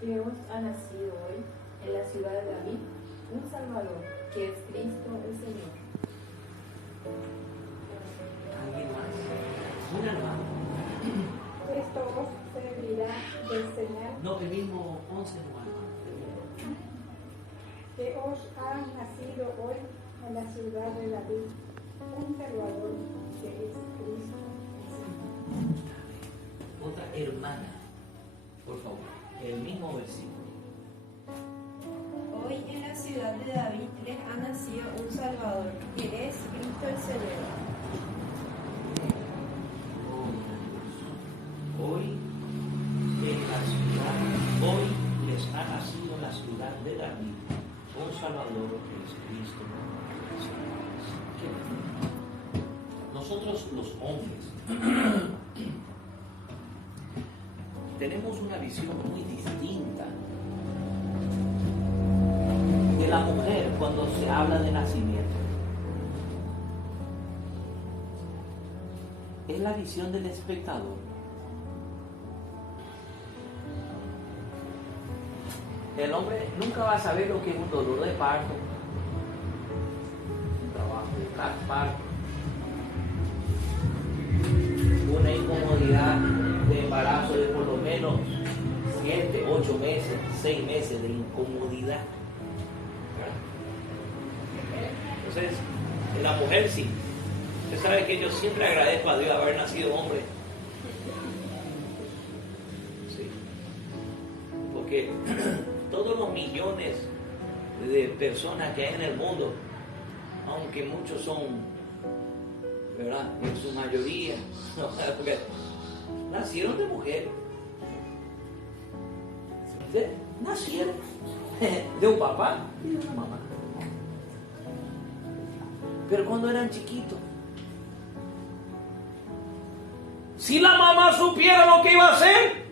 que os ha nacido hoy en la ciudad de David un Salvador, que es Cristo el Señor. ¿Alguien más? Un hermano. Esto os servirá de señal No, el mismo 11 hermano. que os ha nacido hoy en la ciudad de David un Salvador, que es Cristo el Señor. Otra hermana, por favor, el mismo versículo. Hoy en la ciudad de David les ha nacido un Salvador, que es Cristo el Señor. Hoy en la ciudad, hoy les ha nacido en la ciudad de David un Salvador, que es Cristo el Señor. Nosotros los hombres tenemos una visión muy distinta de la mujer cuando se habla de nacimiento. Es la visión del espectador. El hombre nunca va a saber lo que es un dolor de parto, un trabajo de parto, una incomodidad de embarazo de por lo menos 7, 8 meses, 6 meses de incomodidad. Entonces, en la mujer sí. Usted sabe que yo siempre agradezco a Dios haber nacido hombre. Sí. Porque todos los millones de personas que hay en el mundo, aunque muchos son, ¿verdad?, en su mayoría, porque nacieron de mujer. Nacieron de un papá y de una mamá. Pero cuando eran chiquitos, si la mamá supiera lo que iba a hacer,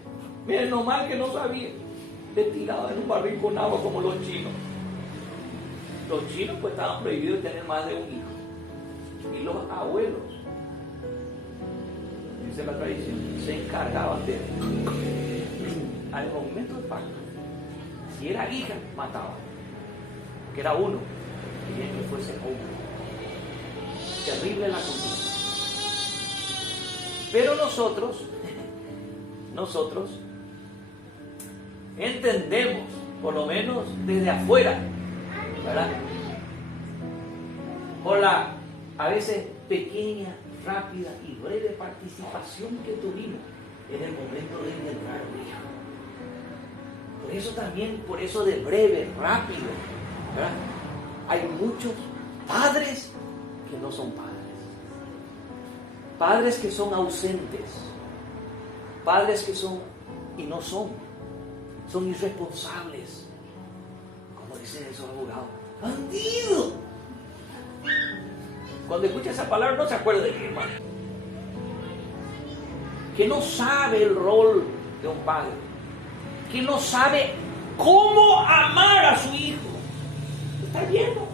miren, no mal que no sabía, le tiraba en un barril con agua como los chinos. Los chinos pues estaban prohibidos de tener más de un hijo. Y los abuelos, dice la tradición, se encargaban de, al momento del parto, si era hija, mataban, que era uno, y bien que fuese hombre. Terrible la cultura. Pero nosotros entendemos, por lo menos desde afuera, ¿verdad?, por la a veces pequeña, rápida y breve participación que tuvimos en el momento de engendrar un hijo. Por eso también, por eso de breve, rápido, ¿verdad?, hay muchos padres que no son padres. Padres que son ausentes. Padres que son y no son. Son irresponsables. Como dicen esos abogados. ¡Bandido! Cuando escucha esa palabra no se acuerda de qué, hermano. Que no sabe el rol de un padre. Que no sabe cómo amar a su hijo. ¿Está viendo?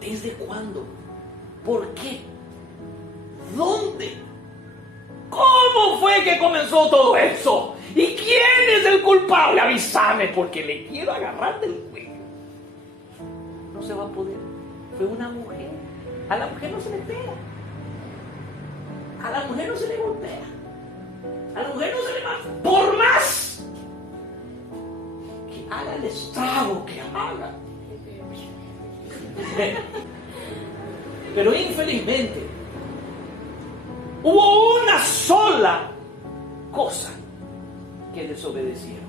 ¿Desde cuándo? ¿Por qué? ¿Dónde? ¿Cómo fue que comenzó todo eso? ¿Y quién es el culpable? Avísame porque le quiero agarrar del cuello. No se va a poder. Fue una mujer. A la mujer no se le pega. A la mujer no se le golpea. A la mujer no se le mata. Por más que haga el estrago que haga. Pero infelizmente hubo una sola cosa que desobedecieron.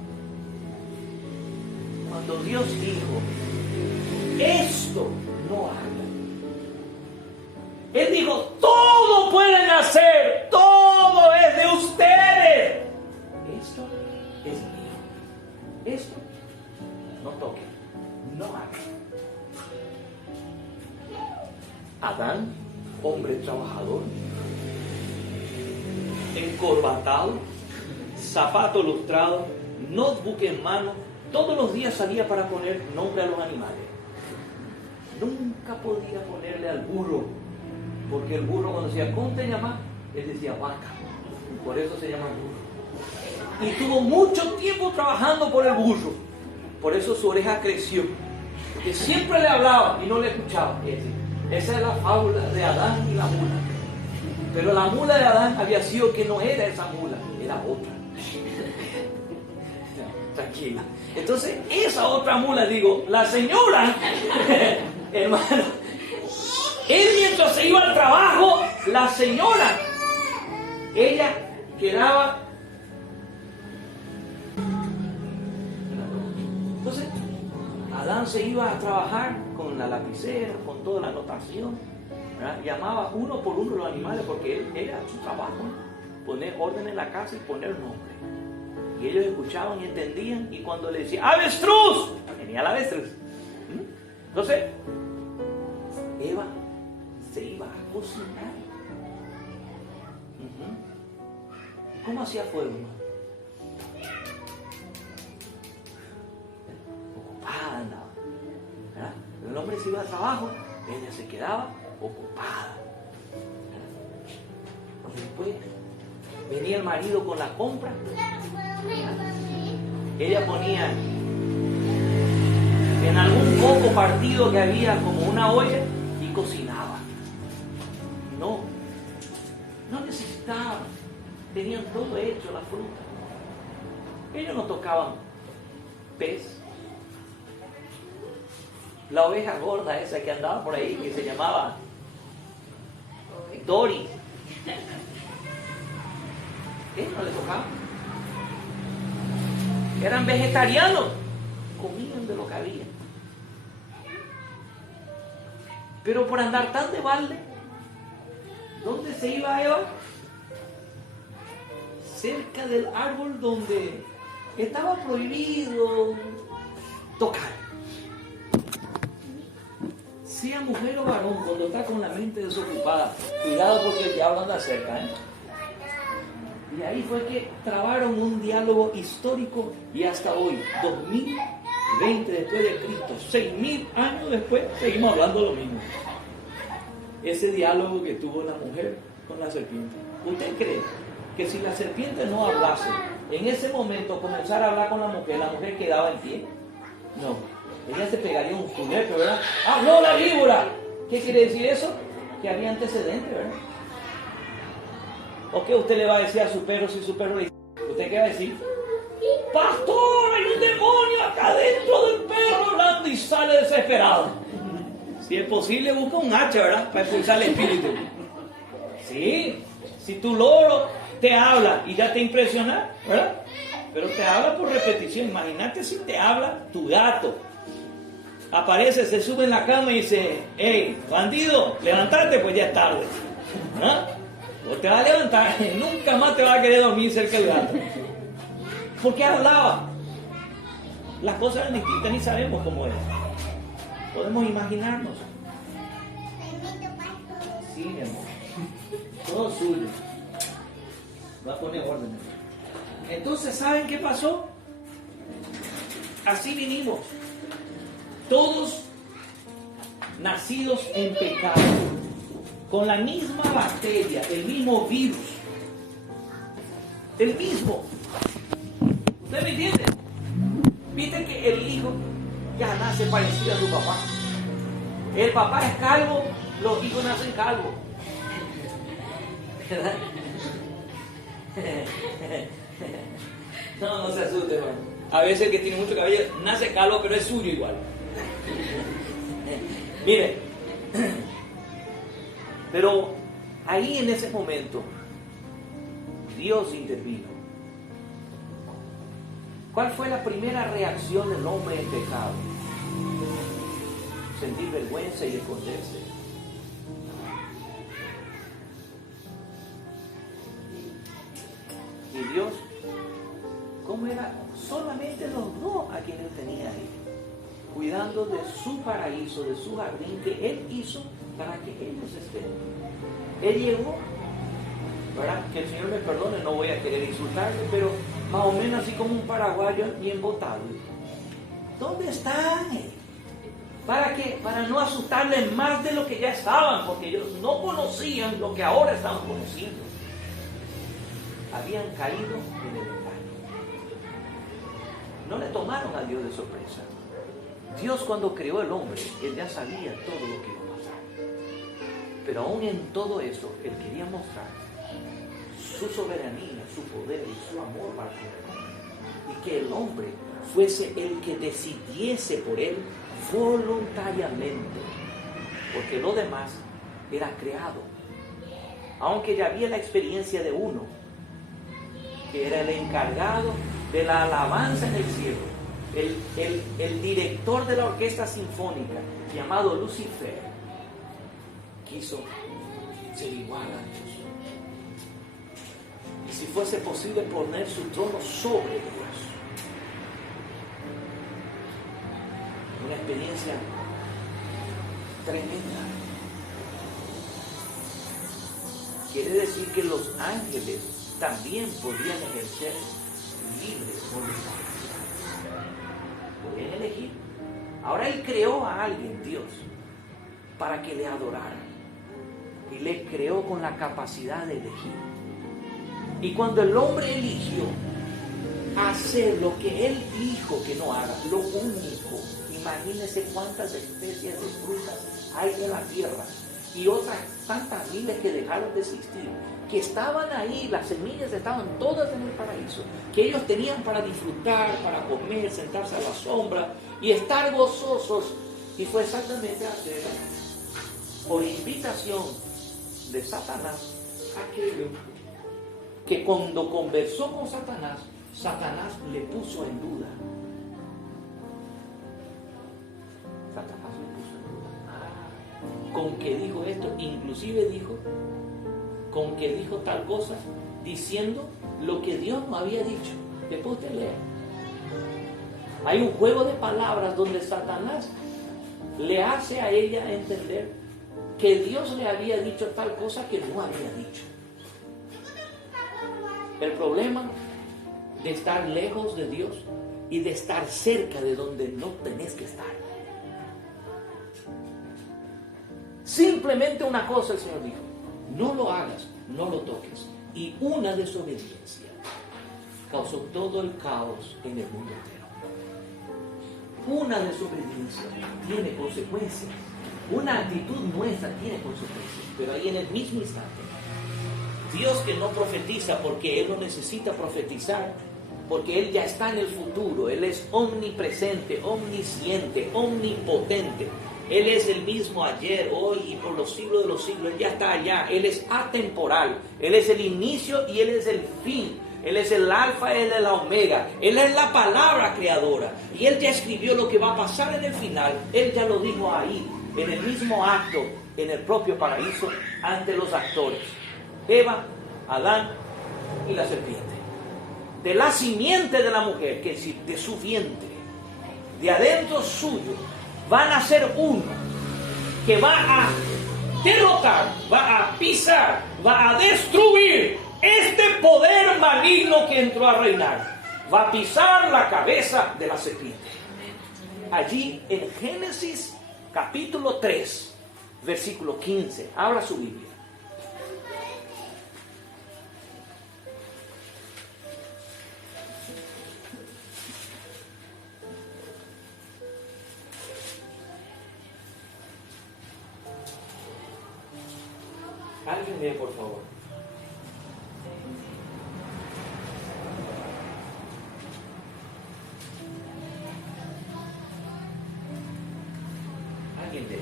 Cuando Dios dijo, esto no hagan, Él dijo, todo pueden hacer, todo es de ustedes. Esto es mío. Esto no toquen, no hagan. Adán, hombre trabajador, encorbatado, zapato lustrado, notebook en mano, todos los días salía para poner nombre a los animales. Nunca podía ponerle al burro, porque el burro cuando decía, ¿cómo te llamas? Él decía vaca, por eso se llama burro. Y tuvo mucho tiempo trabajando por el burro, por eso su oreja creció, porque siempre le hablaba y no le escuchaba. Esa es la fábula de Adán y la mula. Pero la mula de Adán había sido que no era esa mula, era otra. Tranquila. Entonces, esa otra mula, digo, la señora, hermano, él mientras se iba al trabajo, la señora, ella quedaba. Entonces, Adán se iba a trabajar con la lapicera, con toda la anotación, ¿verdad? Llamaba uno por uno los animales porque él era su trabajo, ¿no? Poner orden en la casa y poner nombre. Y ellos escuchaban y entendían, y cuando le decía ¡avestruz!, venía la avestruz. Entonces, Eva se iba a cocinar. ¿Cómo hacía fuego, hermano? Ocupada andaba, ¿verdad? El hombre se iba al trabajo, ella se quedaba ocupada, ¿verdad? Después venía el marido con la compra. Ella ponía en algún coco partido que había como una olla y cocinaba. No necesitaban, tenían todo hecho, la fruta. Ellos no tocaban pez. La oveja gorda esa que andaba por ahí, que se llamaba Dory, ellos no le tocaban. Eran vegetarianos, comían de lo que había. Pero por andar tan de balde, ¿dónde se iba Eva? Cerca del árbol donde estaba prohibido tocar. Sea mujer o varón, cuando está con la mente desocupada, cuidado porque el diablo anda cerca, ¿eh? Y ahí fue que trabaron un diálogo histórico y hasta hoy, 2020 después de Cristo, 6.000 años después, seguimos hablando lo mismo. Ese diálogo que tuvo la mujer con la serpiente. ¿Usted cree que si la serpiente no hablase, en ese momento comenzara a hablar con la mujer quedaba en pie? No, ella se pegaría un puñete, ¿verdad? ¡Habló la víbora! ¿Qué quiere decir eso? Que había antecedentes, ¿verdad? ¿O qué usted le va a decir a su perro si su perro le dice? ¿Usted qué va a decir? ¡Pastor, hay un demonio acá dentro del perro hablando! Y sale desesperado. Si es posible, busca un hacha, ¿verdad? Para expulsar el espíritu. Sí, si tu loro te habla y ya te impresiona, ¿verdad? Pero te habla por repetición. Imagínate si te habla tu gato. Aparece, se sube en la cama y dice: hey, bandido, levántate, pues ya es tarde. ¿Ah? O te va a levantar, nunca más te va a querer dormir cerca del gato. ¿Por qué hablaba? Las cosas eran distintas, ni sabemos cómo era. Podemos imaginarnos. Sí, mi amor. Todo suyo. Va a poner orden. Entonces, ¿saben qué pasó? Así vinimos. Todos nacidos en pecado. Con la misma bacteria, el mismo virus. El mismo. ¿Usted me entiende? Viste que el hijo ya nace parecido a su papá. El papá es calvo, los hijos nacen calvos. ¿Verdad? No se asuste, hermano. A veces el que tiene mucho cabello nace calvo, pero es suyo igual. Mire, pero ahí en ese momento Dios intervino. ¿Cuál fue la primera reacción del hombre en pecado? Sentir vergüenza y esconderse. Y Dios, ¿cómo era? Solamente los dos a quienes tenía ahí, cuidando de su paraíso, de su jardín que Él hizo para que ellos estén. Él llegó, ¿verdad? Que el Señor me perdone, no voy a querer insultarle, pero más o menos así como un paraguayo bien botado. ¿Dónde están? ¿Para qué? Para no asustarles más de lo que ya estaban, porque ellos no conocían lo que ahora estaban conociendo. habían caído en el engaño. No le tomaron a Dios de sorpresa. Dios, cuando creó el hombre, Él ya sabía todo lo que iba a pasar. Pero aún en todo eso, Él quería mostrar su soberanía, su poder y su amor para con el hombre. Y que el hombre fuese el que decidiese por Él voluntariamente. Porque lo demás era creado. Aunque ya había la experiencia de uno, que era el encargado de la alabanza en el cielo, el director de la orquesta sinfónica, llamado Lucifer, quiso ser igual a Dios. Y si fuese posible, poner su trono sobre Dios. Una experiencia tremenda. Quiere decir que los ángeles también podrían ejercer libre voluntad. Podrían elegir. Ahora Él creó a alguien, Dios, para que le adorara. Y le creó con la capacidad de elegir. Y cuando el hombre eligió hacer lo que Él dijo que no haga, lo único, imagínense cuántas especies de frutas hay en la tierra y otras tantas miles que dejaron de existir, que estaban ahí, las semillas estaban todas en el paraíso, que ellos tenían para disfrutar, para comer, sentarse a la sombra y estar gozosos. Y fue exactamente hacer, por invitación de Satanás, aquello que cuando conversó con Satanás, Satanás le puso en duda. Satanás le puso en duda. Con que dijo esto, inclusive dijo, con que dijo tal cosa, diciendo lo que Dios no había dicho. Después usted lea. Hay un juego de palabras donde Satanás le hace a ella entender que Dios le había dicho tal cosa que no había dicho. El problema de estar lejos de Dios y de estar cerca de donde no tenés que estar. Simplemente una cosa el Señor dijo: no lo hagas, no lo toques. Y una desobediencia causó todo el caos en el mundo entero. Una desobediencia tiene consecuencias. Una actitud nuestra tiene consecuencias. Pero ahí en el mismo instante, Dios, que no profetiza porque Él no necesita profetizar, porque Él ya está en el futuro, Él es omnipresente, omnisciente, omnipotente. Él es el mismo ayer, hoy y por los siglos de los siglos. Él ya está allá. Él es atemporal. Él es el inicio y Él es el fin. Él es el alfa, Él es la omega. Él es la palabra creadora. Y Él ya escribió lo que va a pasar en el final. Él ya lo dijo ahí, en el mismo acto, en el propio paraíso, ante los actores: Eva, Adán y la serpiente. De la simiente de la mujer, que es de su vientre, de adentro suyo, van a ser uno que va a derrotar, va a pisar, va a destruir este poder maligno que entró a reinar. Va a pisar la cabeza de la serpiente. Allí en Génesis capítulo 3, versículo 15. Abra su Biblia. Alguien lee, por favor. Alguien lee.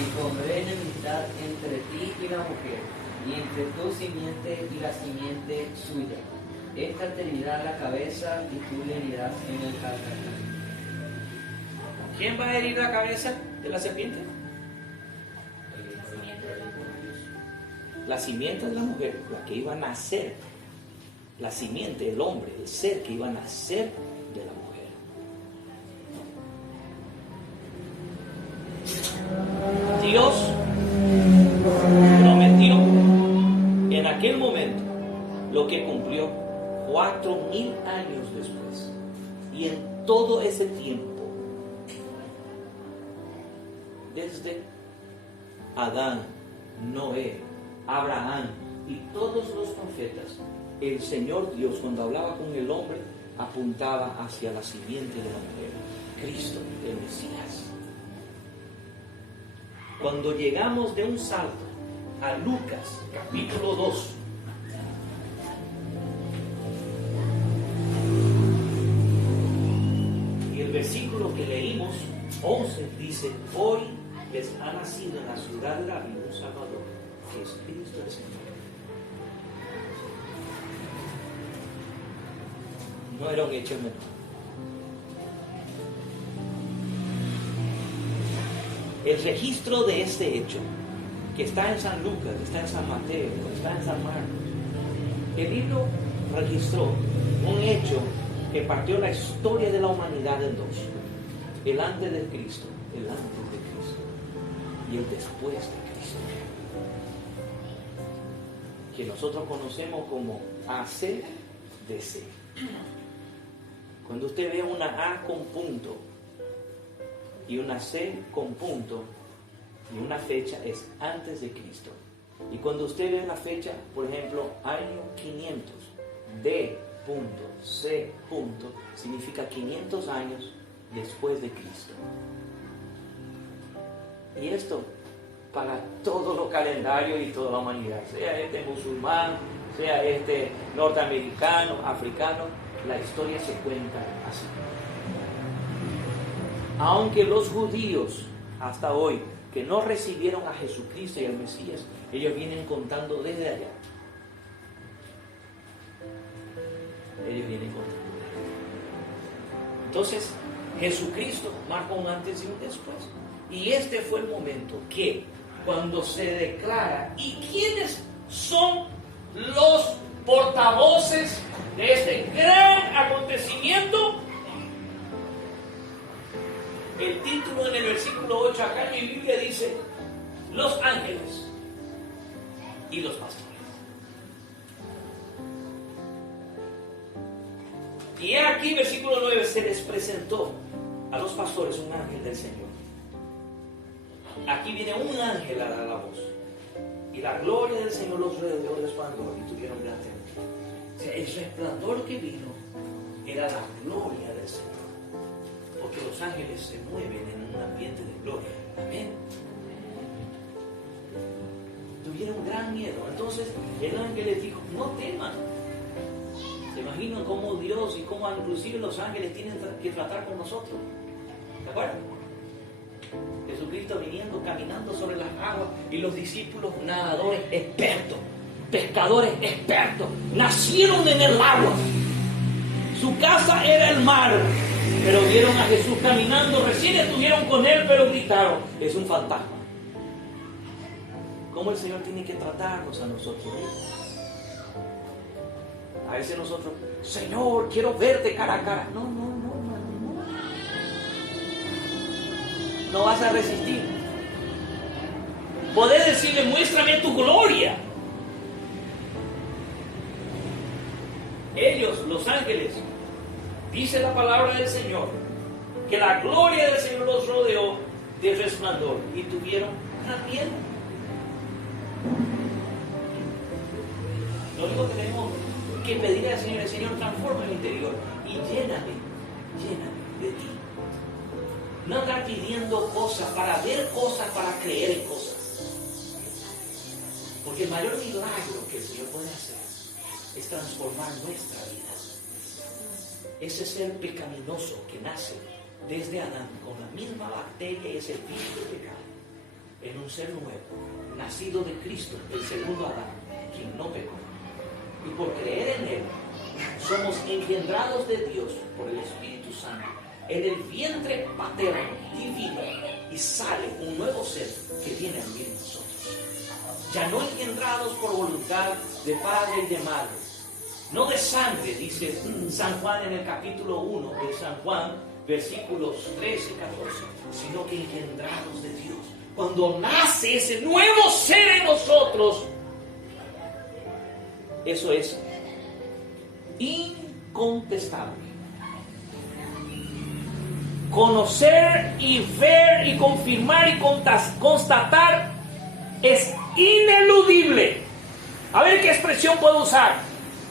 Y pondré enemistad entre ti y la mujer, y entre tu simiente y la simiente suya. Esta te herirá la cabeza y tú le herirás en el calcañar. ¿Quién va a herir la cabeza de la serpiente? La simiente de la mujer, la que iba a nacer. La simiente, el hombre, el ser que iba a nacer de la mujer. Dios prometió en aquel momento lo que cumplió 4,000 años después. Y en todo ese tiempo, desde Adán, Noé, Abraham y todos los profetas, el Señor Dios, cuando hablaba con el hombre, apuntaba hacia la simiente de la mujer, Cristo, el Mesías. Cuando llegamos de un salto a Lucas, capítulo 2, y el versículo que leímos, 11, dice: hoy les ha nacido en la ciudad de David un Salvador, que es Cristo el Señor. No era un hecho menor. El registro de este hecho, que está en San Lucas, está en San Mateo, está en San Marcos, el libro registró un hecho que partió la historia de la humanidad en dos: el antes de Cristo, y el después de Cristo, que nosotros conocemos como ACDC. Cuando usted ve una A con punto y una C con punto y una fecha, es antes de Cristo. Y cuando usted ve una fecha, por ejemplo, año 500, D punto, C punto, significa 500 años después de Cristo. Y esto para todos los calendarios y toda la humanidad, sea este musulmán, sea este norteamericano, africano, la historia se cuenta así. Aunque los judíos hasta hoy, que no recibieron a Jesucristo y al Mesías, ellos vienen contando desde allá. Ellos vienen contando desde allá. Entonces, Jesucristo marca un antes y un después. Y este fue el momento que, cuando se declara, ¿y quiénes son los portavoces de este gran acontecimiento? El título en el versículo 8 acá en mi Biblia dice: los ángeles y los pastores. Y aquí, versículo 9, se les presentó a los pastores un ángel del Señor. Aquí viene un ángel a dar la voz. Y la gloria del Señor los rodeó de resplandor y tuvieron gran temor. O sea, el resplandor que vino era la gloria del Señor. Porque los ángeles se mueven en un ambiente de gloria. Amén. Tuvieron gran miedo. Entonces el ángel les dijo: no teman. ¿Se imaginan cómo Dios y cómo inclusive los ángeles tienen que tratar con nosotros? ¿De acuerdo? Jesucristo viniendo, caminando sobre las aguas, y los discípulos nadadores expertos, pescadores expertos, nacieron en el agua. Su casa era el mar, pero vieron a Jesús caminando, recién estuvieron con él, pero gritaron: es un fantasma. ¿Cómo el Señor tiene que tratarnos a nosotros? A veces nosotros: Señor, quiero verte cara a cara. No. No vas a resistir. Podés decirle: muéstrame tu gloria. Ellos, los ángeles, dice la palabra del Señor, que la gloria del Señor los rodeó de resplandor y tuvieron gran miedo. Lo único que tenemos que pedirle al Señor es: Señor, transforma mi interior y lléname de ti. No andar pidiendo cosas para ver cosas, para creer en cosas. Porque el mayor milagro que el Señor puede hacer es transformar nuestra vida. Ese ser pecaminoso que nace desde Adán con la misma bacteria y ese virus de pecado, en un ser nuevo, nacido de Cristo, el segundo Adán, quien no pecó. Y por creer en Él, somos engendrados de Dios por el Espíritu Santo en el vientre paterno divino, y sale un nuevo ser que viene a vivir en nosotros. Ya no engendrados por voluntad de padre y de madre, no de sangre, dice San Juan en el capítulo 1 de San Juan, versículos 13 y 14, sino que engendrados de Dios. Cuando nace ese nuevo ser en nosotros, eso es incontestable. Conocer y ver y confirmar y constatar es ineludible. A ver, ¿qué expresión puedo usar?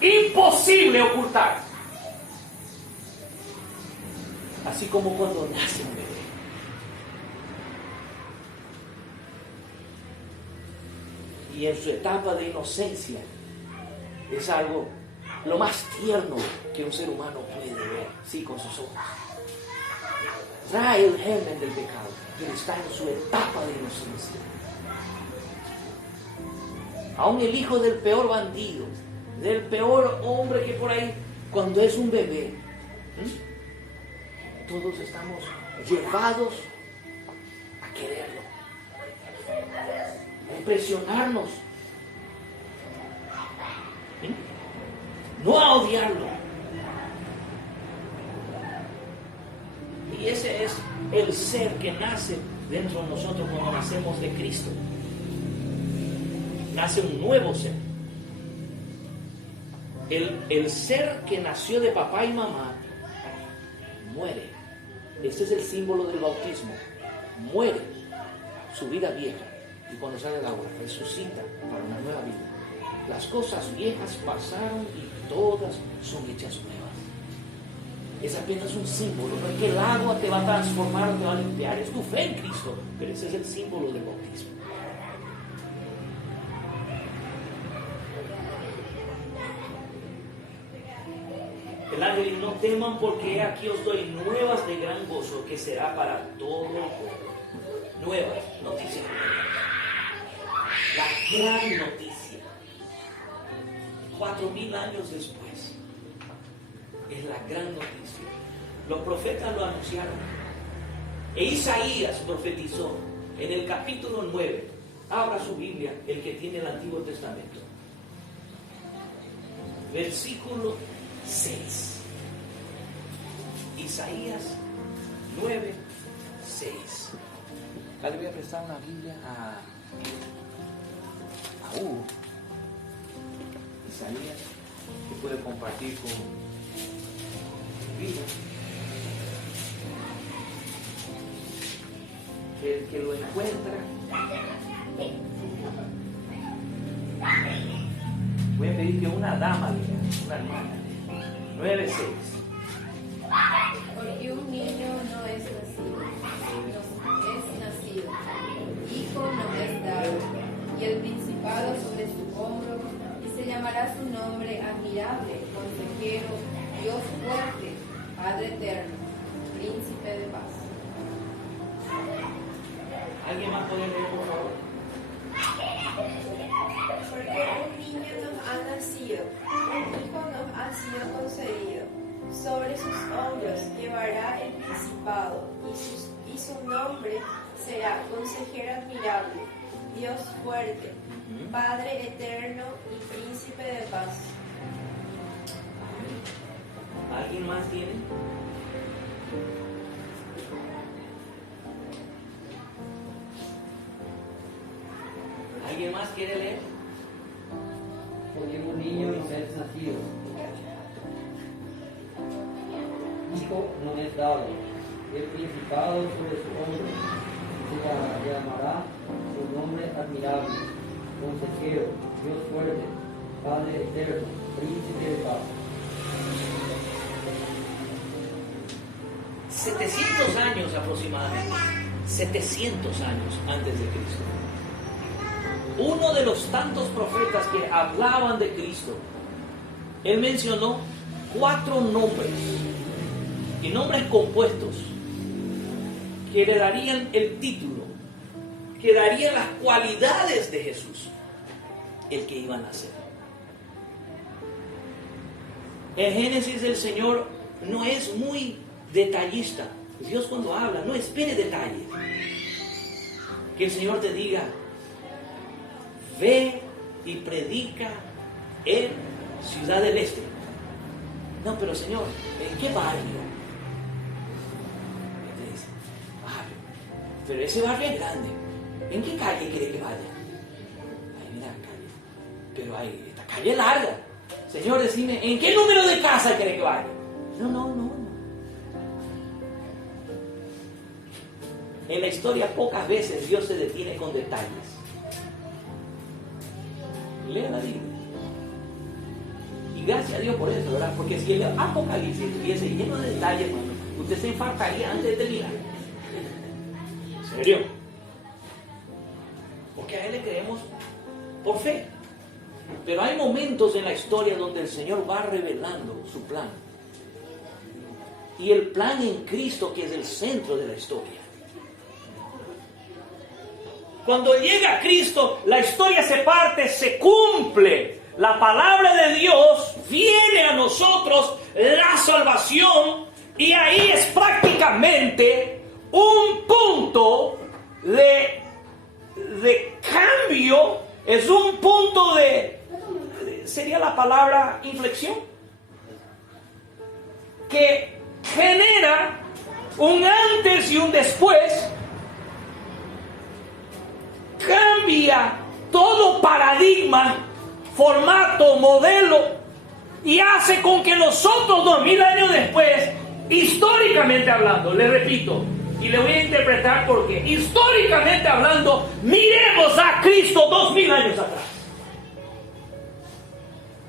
Imposible ocultar. Así como cuando nace un bebé. Y en su etapa de inocencia es algo lo más tierno que un ser humano puede ver, sí, con sus ojos. Trae el germen del pecado, pero está en su etapa de inocencia. Aún el hijo del peor bandido, del peor hombre que por ahí, cuando es un bebé, todos estamos llevados a quererlo, a impresionarnos, no a odiarlo. Y ese es el ser que nace dentro de nosotros cuando nacemos de Cristo. Nace un nuevo ser. El ser que nació de papá y mamá muere. Este es el símbolo del bautismo. Muere su vida vieja y cuando sale del agua resucita para una nueva vida. Las cosas viejas pasaron y todas son hechas nuevas. Es apenas un símbolo, no es que el agua te va a transformar, te va a limpiar, es tu fe en Cristo, pero ese es el símbolo del bautismo. El ángel, no teman porque aquí os doy nuevas de gran gozo que será para todo el pueblo. Nuevas noticias. La gran noticia. 4000 años después. Es la gran noticia. Los profetas lo anunciaron. E Isaías profetizó en el capítulo 9. Abra su Biblia, el que tiene el Antiguo Testamento. Versículo 6. Isaías 9, 6. Le voy a prestar una Biblia a Hugo. Isaías, que puede compartir con vida. El que lo encuentra. Voy a pedir que una dama lea, una hermana. 9:6. Porque un niño no es nacido, hijo no es dado, y el principado sobre su hombro, y se llamará su nombre admirable, consejero, Dios fuerte, Padre eterno, príncipe de paz. ¿Alguien más puede leer, por favor? Porque un niño nos ha nacido, un hijo nos ha sido concedido. Sobre sus hombros llevará el principado, y su nombre será Consejero admirable, Dios fuerte, Padre eterno y Príncipe de paz. ¿Alguien más tiene? ¿Alguien más quiere leer? Porque un niño no es nacido, hijo no es dado, el principado sobre su hombro, se llamará su nombre admirable, consejero, Dios fuerte, Padre eterno, príncipe de paz. 700 años aproximadamente, 700 años antes de Cristo. Uno de los tantos profetas que hablaban de Cristo, él mencionó 4 nombres, y nombres compuestos, que le darían el título, que darían las cualidades de Jesús, el que iba a nacer. En Génesis el Señor no es muy detallista. Dios cuando habla, no espere detalles. Que el Señor te diga, ve y predica en Ciudad del Este. No, pero Señor, ¿en qué barrio? Te dice, barrio. Pero ese barrio es grande. ¿En qué calle quiere que vaya? Ay, mira, calle. Pero hay esta calle larga. Señor, decime, ¿en qué número de casa quiere que vaya? No. En la historia pocas veces Dios se detiene con detalles. Lea la Biblia. Y gracias a Dios por eso, ¿verdad? Porque si el Apocalipsis estuviese lleno de detalles, hermano, usted se infartaría antes de terminar. ¿En serio? Porque a Él le creemos por fe. Pero hay momentos en la historia donde el Señor va revelando su plan. Y el plan en Cristo, que es el centro de la historia. Cuando llega Cristo, la historia se parte, se cumple. La palabra de Dios viene a nosotros, la salvación, y ahí es prácticamente un punto de cambio, es un punto sería la palabra inflexión, que genera un antes y un después, cambia todo paradigma, formato, modelo, y hace con que nosotros 2000 años después, históricamente hablando, le repito, y le voy a interpretar porque históricamente hablando, miremos a Cristo 2000 años atrás.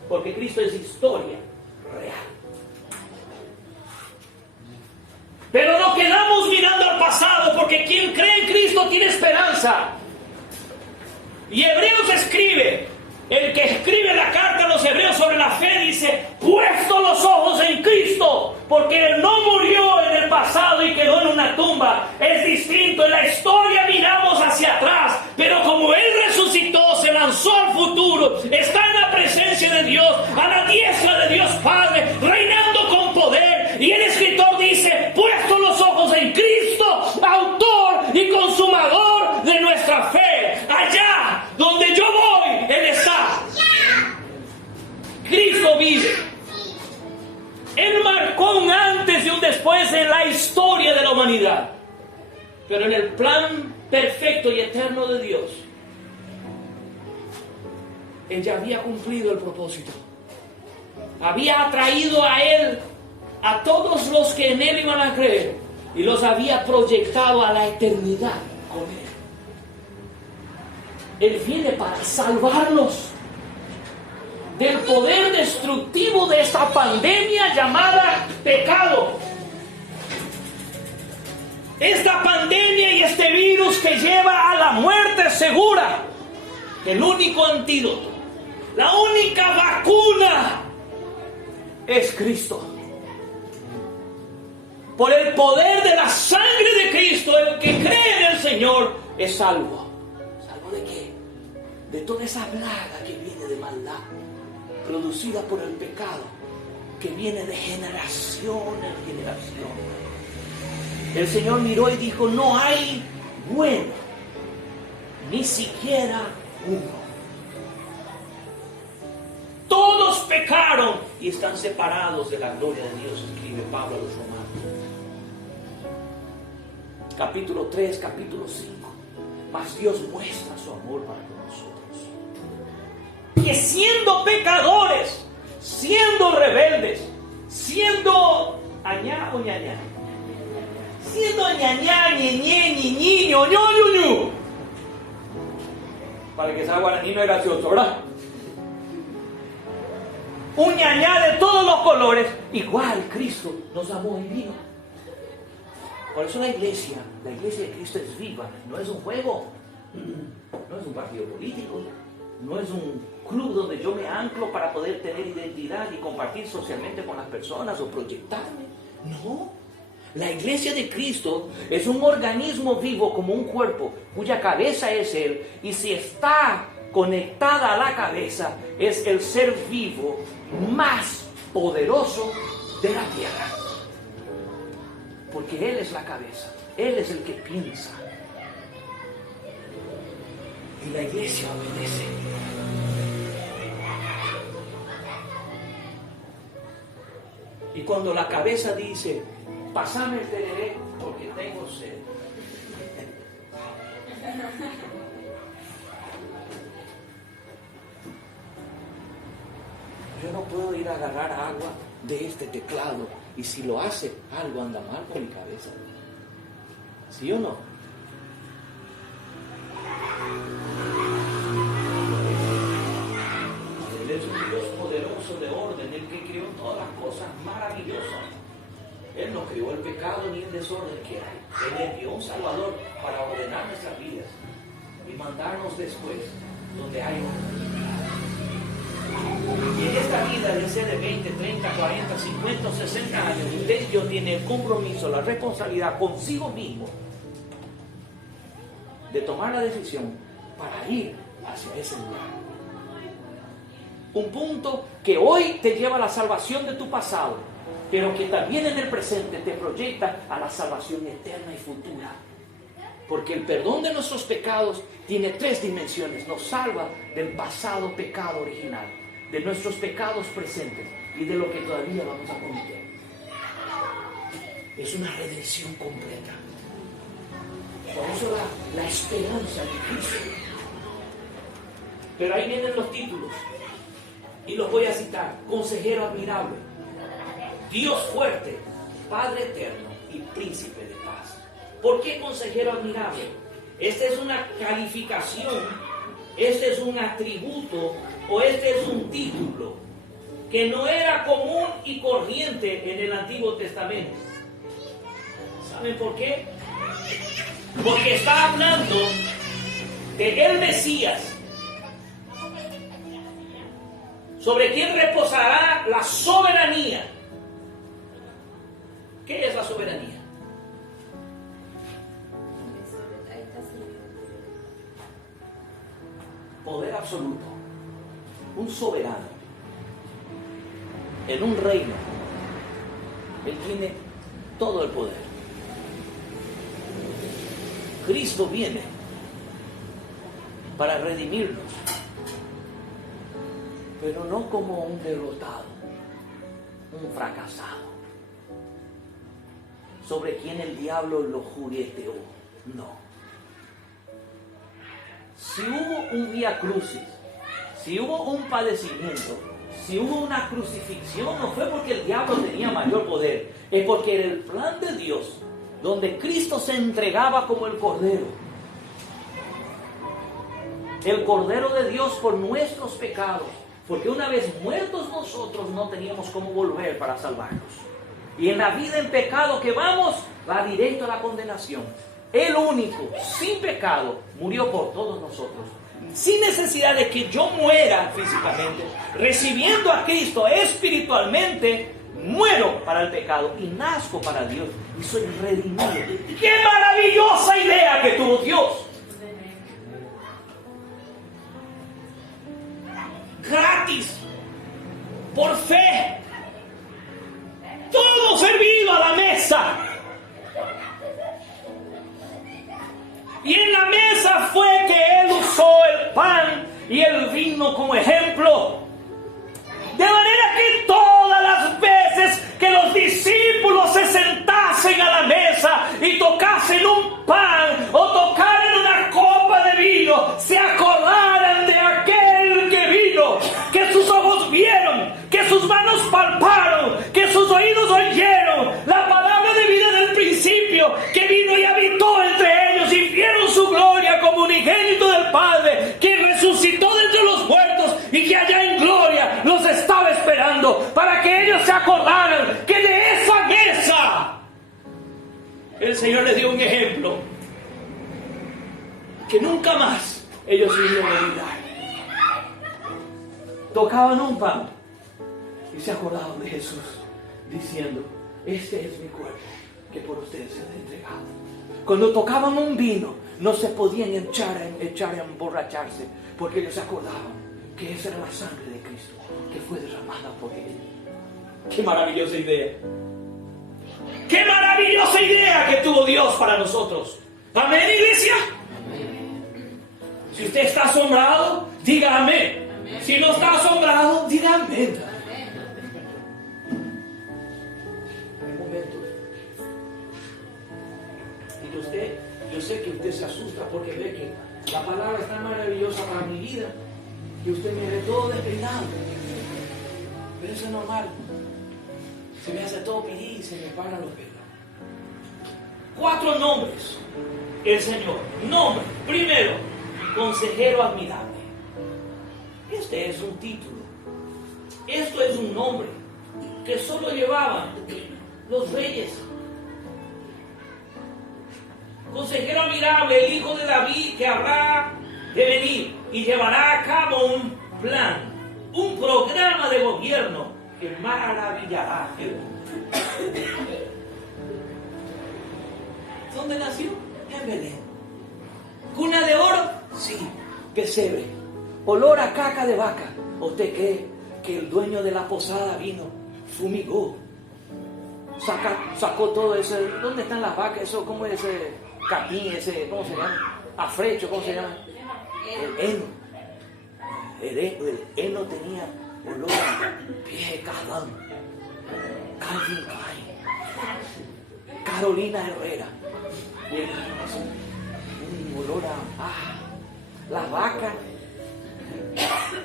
Porque Cristo es historia real. Pero no quedamos mirando al pasado, porque quien cree en Cristo tiene esperanza. Y Hebreos escribe, el que escribe la carta a los hebreos sobre la fe dice, puesto los ojos en Cristo, porque Él no murió en el pasado y quedó en una tumba. Es distinto, en la historia miramos hacia atrás, pero como Él resucitó, se lanzó al futuro, está en la presencia de Dios, a la diestra de Dios Padre, reinando con poder. Y el escritor dice, puesto los ojos en Cristo, autor y consumador de nuestra fe. Allá donde yo voy, Él está. Cristo vive. Él marcó un antes y un después en la historia de la humanidad. Pero en el plan perfecto y eterno de Dios, Él ya había cumplido el propósito. Había atraído a Él a todos los que en Él iban a creer y los había proyectado a la eternidad con Él. Él viene para salvarnos del poder destructivo de esta pandemia llamada pecado. Esta pandemia y este virus que lleva a la muerte segura. El único antídoto, la única vacuna es Cristo. Por el poder de la sangre de Cristo, el que cree en el Señor es salvo. ¿Salvo de qué? De toda esa plaga que viene de maldad, producida por el pecado, que viene de generación en generación. El Señor miró y dijo, no hay bueno, ni siquiera uno. Todos pecaron y están separados de la gloria de Dios, escribe Pablo a los Romanos. Capítulo 3, capítulo 5. Mas Dios muestra su amor para con nosotros. Que siendo pecadores, siendo rebeldes, siendo añá o ñañá, siendo ñañá, ñeñé, ñiñi, ñoño, ñuñu. Para que sea guaraní no es gracioso, ¿verdad? Un ñañá de todos los colores, igual Cristo nos amó y vino. Por eso la iglesia de Cristo es viva, no es un juego, no es un partido político, no es un club donde yo me anclo para poder tener identidad y compartir socialmente con las personas o proyectarme. No, la iglesia de Cristo es un organismo vivo como un cuerpo cuya cabeza es Él, y si está conectada a la cabeza es el ser vivo más poderoso de la tierra. Porque Él es la cabeza, Él es el que piensa. Y la iglesia obedece. Y cuando la cabeza dice, pásame el tereré porque tengo sed. Yo no puedo ir a agarrar agua de este teclado, y si lo hace, algo anda mal con mi cabeza. ¿Sí o no? es un Dios poderoso de orden, el que creó todas las cosas maravillosas. Él no creó el pecado ni el desorden que hay. Él envió un Salvador para ordenar nuestras vidas y mandarnos después donde hay orden. Y en esta vida, ya sea de 20, 30, 40, 50 o 60 años, usted y yo tiene el compromiso, la responsabilidad consigo mismo de tomar la decisión para ir hacia ese lugar. Un punto que hoy te lleva a la salvación de tu pasado, pero que también en el presente te proyecta a la salvación eterna y futura. Porque el perdón de nuestros pecados tiene 3 dimensiones. Nos salva del pasado pecado original, de nuestros pecados presentes y de lo que todavía vamos a cometer. Es una redención completa. Por eso la esperanza de Cristo. Pero ahí vienen los títulos y los voy a citar. Consejero admirable, Dios fuerte, Padre eterno y príncipe de paz. ¿Por qué consejero admirable? Esta es una calificación, este es un atributo o este es un título que no era común y corriente en el Antiguo Testamento. ¿Saben por qué? Porque está hablando de el Mesías, sobre quien reposará la soberanía. ¿Qué es la soberanía? Poder absoluto. Un soberano en un reino. Él tiene todo el poder. Cristo viene para redimirnos, pero no como un derrotado, un fracasado, sobre quien el diablo lo jugueteó. No. Si hubo un vía crucis, si hubo un padecimiento, si hubo una crucifixión, no fue porque el diablo tenía mayor poder, es porque era el plan de Dios, donde Cristo se entregaba como el Cordero de Dios por nuestros pecados, porque una vez muertos nosotros no teníamos cómo volver para salvarnos. Y en la vida en pecado que vamos, va directo a la condenación. El único, sin pecado, murió por todos nosotros, sin necesidad de que yo muera físicamente, recibiendo a Cristo espiritualmente. Muero para el pecado y nazco para Dios y soy redimido. ¡Qué maravillosa idea que tuvo Dios! Gratis, por fe, todo servido a la mesa. Y en la mesa fue que Él usó el pan y el vino como ejemplo. De manera que todas las veces que los discípulos se sentasen a la mesa y tocasen un pan o tocaran una copa de vino, se acordaran de aquel que vino, que sus ojos vieron, que sus manos palparon, que sus oídos oyeron, la palabra de vida del principio, que vino y habitó entre ellos y vieron su gloria como unigénito del Padre, que resucitó de entre los muertos y que allá en gloria los estaba esperando, para que ellos se acordaran que de esa mesa el Señor les dio un ejemplo que nunca más ellos se iban a olvidar. Tocaban un pan y se acordaban de Jesús diciendo: este es mi cuerpo que por ustedes se ha entregado. Cuando tocaban un vino no se podían echar a emborracharse, porque ellos se acordaban que esa era la sangre de Cristo que fue derramada por Él. ¡Qué maravillosa idea! ¡Qué maravillosa idea que tuvo Dios para nosotros! ¿Amén, iglesia? Amén. Si usted está asombrado, diga amén. Amén. Si no está asombrado, diga amén. Hay momentos y yo sé que usted se asusta porque ve que la palabra es tan maravillosa para mi vida que usted me ve todo despeinado. Pero eso es normal. Se me hace todo pirí y se me paran los pelos. 4 nombres. El Señor. Nombre. Primero, consejero admirable. Este es un título. un nombre que solo llevaban los reyes. Consejero admirable, el hijo de David, que habrá de venir y llevará a cabo un plan, un programa de gobierno que maravillará el mundo. ¿Dónde nació? En Belén. ¿Cuna de oro? Sí. Pesebre. Olor a caca de vaca. ¿Usted cree que el dueño de la posada vino, fumigó, sacó todo ese? ¿Dónde están las vacas? Eso, ¿cómo es ese capín, ese, cómo se llama? Afrecho, ¿cómo se llama? El heno. El heno tenía olor a pie de Calvin Klein, Carolina Herrera. Un olor a la vaca,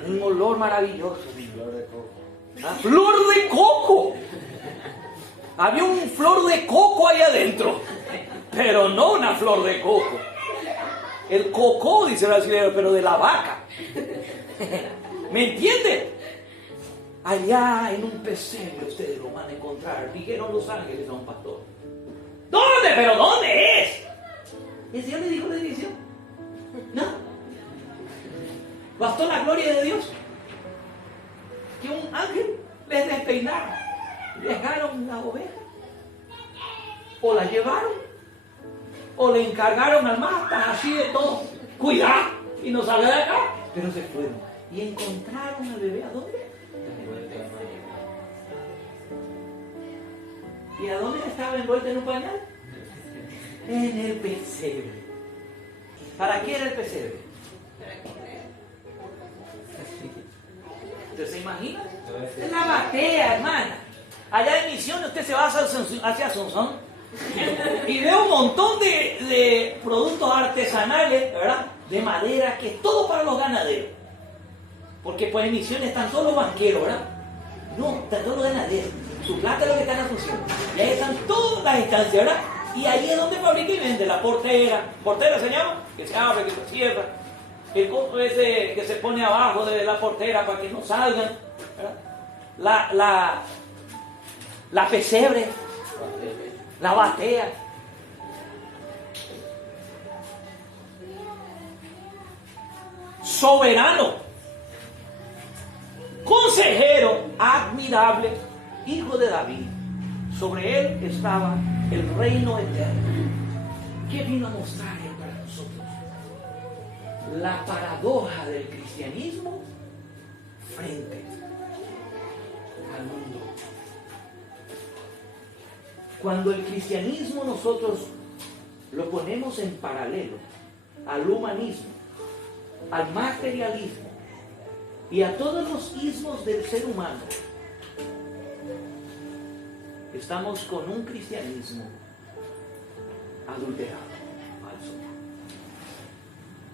un olor maravilloso. Flor de coco. Había un flor de coco ahí adentro, pero no una flor de coco. El coco, dice el brasileño, pero de la vaca. ¿Me entiende? Allá en un pesebre ustedes lo van a encontrar. Dijeron los ángeles a un pastor. ¿Dónde? ¿Pero dónde es? ¿El Señor le dijo la dirección? ¿No? ¿Bastó la gloria de Dios? Que un ángel les despeinara. ¿Dejaron la oveja? ¿O la llevaron? ¿O le encargaron al mapa así de todo? Cuidado y no salga de acá. Pero se fueron. ¿Y encontraron al bebé a dónde? ¿Y a dónde estaba envuelto en un pañal? En el pesebre. ¿Para qué era el pesebre? ¿Usted se imagina? Es la batea, hermana. Allá en Misiones usted se va hacia Asunción y ve un montón de productos artesanales, ¿verdad? De madera, que es todo para los ganaderos. Porque pues en Misiones están todos los banqueros, ¿verdad? No, están todos los ganaderos. Su plata es lo que está en Asunción. Y ahí están todas las instancias, ¿verdad? Y ahí es donde fabrica y vende la portera. ¿Portera se llama? Que se abre, que se cierra. El costo ese que se pone abajo de la portera para que no salgan, ¿verdad? La pesebre, la batea. Soberano, consejero admirable, hijo de David. Sobre él estaba el reino eterno. ¿Qué vino a mostrar él para nosotros? La paradoja del cristianismo frente al mundo. Cuando el cristianismo nosotros lo ponemos en paralelo al humanismo, al materialismo y a todos los ismos del ser humano, estamos con un cristianismo adulterado, falso.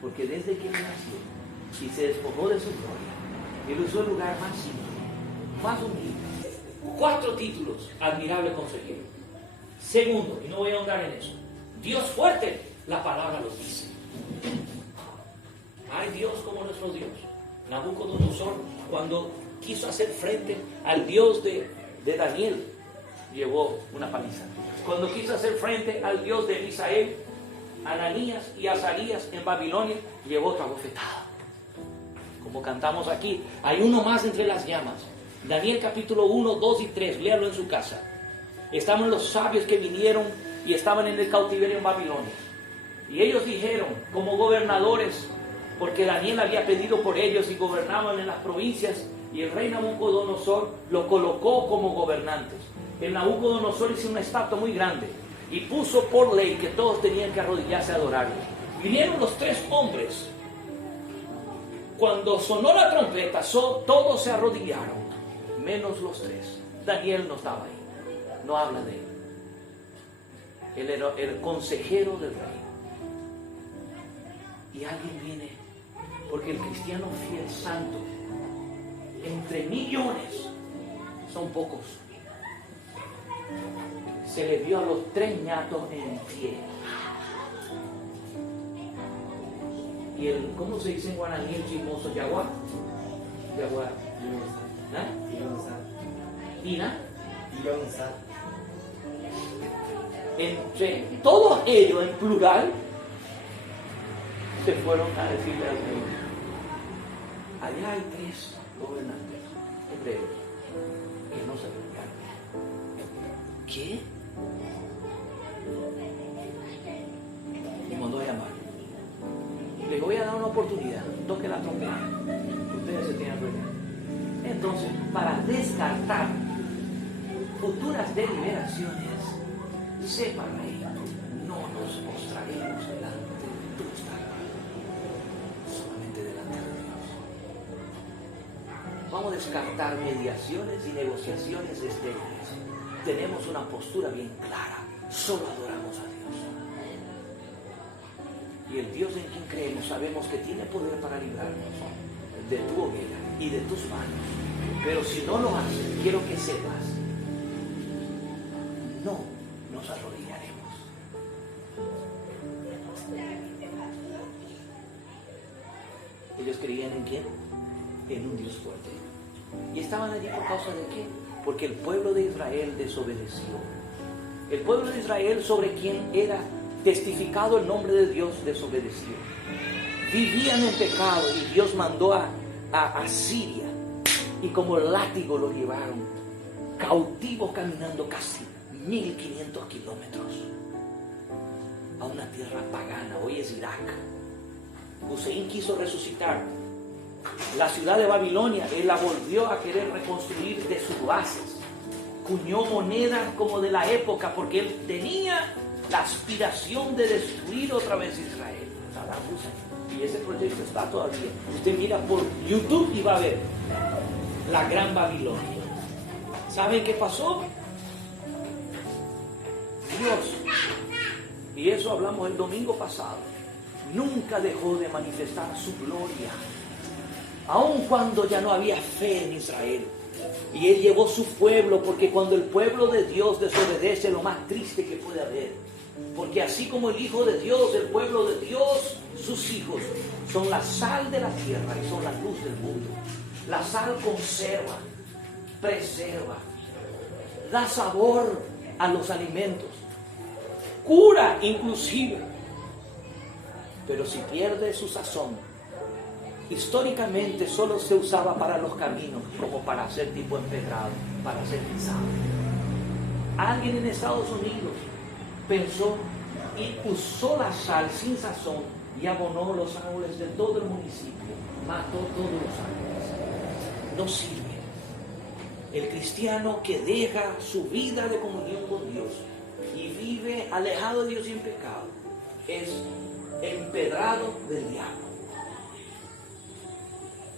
Porque desde que él nació y se despojó de su gloria, él usó el lugar más simple, más humilde. 4 títulos: admirable consejero. Segundo, y no voy a ahondar en eso, Dios fuerte, la palabra lo dice. Hay Dios como nuestro Dios. Nabucodonosor, cuando quiso hacer frente al Dios de Daniel, llevó una paliza. Cuando quiso hacer frente al Dios de Misael, Ananías y Azarías en Babilonia, llevó otra bofetada. Como cantamos aquí, hay uno más entre las llamas. Daniel capítulo 1, 2 y 3, léalo en su casa. Estaban los sabios que vinieron y estaban en el cautiverio en Babilonia. Y ellos dijeron, como gobernadores, porque Daniel había pedido por ellos y gobernaban en las provincias, y el rey Nabucodonosor lo colocó como gobernantes. El Nabucodonosor hizo una estatua muy grande y puso por ley que todos tenían que arrodillarse a adorarlo. Vinieron los 3 hombres. Cuando sonó la trompeta, todos se arrodillaron, menos los 3. Daniel no estaba ahí, no habla de él. Él era el consejero del rey. Y alguien viene, porque el cristiano fiel santo, entre millones, son pocos. Se le vio a los 3 ñatos en pie. Y el, ¿cómo se dice en guaraní el chismoso? Yaguá. Yaguá. Tina. y Gonzalo. Entre todos ellos en plural se fueron a decirle al rey: allá hay 3 gobernantes hebreos que no se pelearon. ¿Qué? Y mandó a llamar. Les voy a dar una oportunidad. Toque la trompeta. Ustedes se tienen que ver. Entonces, para descartar futuras deliberaciones, sepa, rey, no nos mostraremos delante de tus tablas, solamente delante de Dios. Vamos a descartar mediaciones y negociaciones estériles. Tenemos una postura bien clara. Solo adoramos a Dios. Y el Dios en quien creemos sabemos que tiene poder para librarnos de tu hoguera y de tus manos. Pero si no lo hace, quiero que sepas, no nos arrodillaremos. Ellos creían ¿en quién? En un Dios fuerte. ¿Y estaban allí por causa de qué? Porque el pueblo de Israel desobedeció. El pueblo de Israel, sobre quien era testificado el nombre de Dios, desobedeció. Vivían en pecado y Dios mandó a Siria, y como látigo los llevaron cautivos caminando casi 1500 kilómetros a una tierra pagana. Hoy es Irak. Hussein quiso resucitar la ciudad de Babilonia. Él la volvió a querer reconstruir de sus bases. Cuñó monedas como de la época porque él tenía la aspiración de destruir otra vez Israel. Saddam Hussein. Y ese proyecto está todavía. Usted mira por YouTube y va a ver la Gran Babilonia. ¿Saben qué pasó? Dios, y eso hablamos el domingo pasado, nunca dejó de manifestar su gloria, aun cuando ya no había fe en Israel. Y Él llevó su pueblo, porque cuando el pueblo de Dios desobedece, lo más triste que puede haber. Porque así como el Hijo de Dios, el pueblo de Dios, sus hijos, son la sal de la tierra y son la luz del mundo. La sal conserva, preserva, da sabor a los alimentos, cura inclusive. Pero si pierde su sazón, históricamente solo se usaba para los caminos, como para hacer tipo empedrado, para hacer pisado. Alguien en Estados Unidos pensó y usó la sal sin sazón y abonó los árboles de todo el municipio, mató todos los árboles. No sirve. El cristiano que deja su vida de comunión con Dios y vive alejado de Dios y en pecado es empedrado del diablo.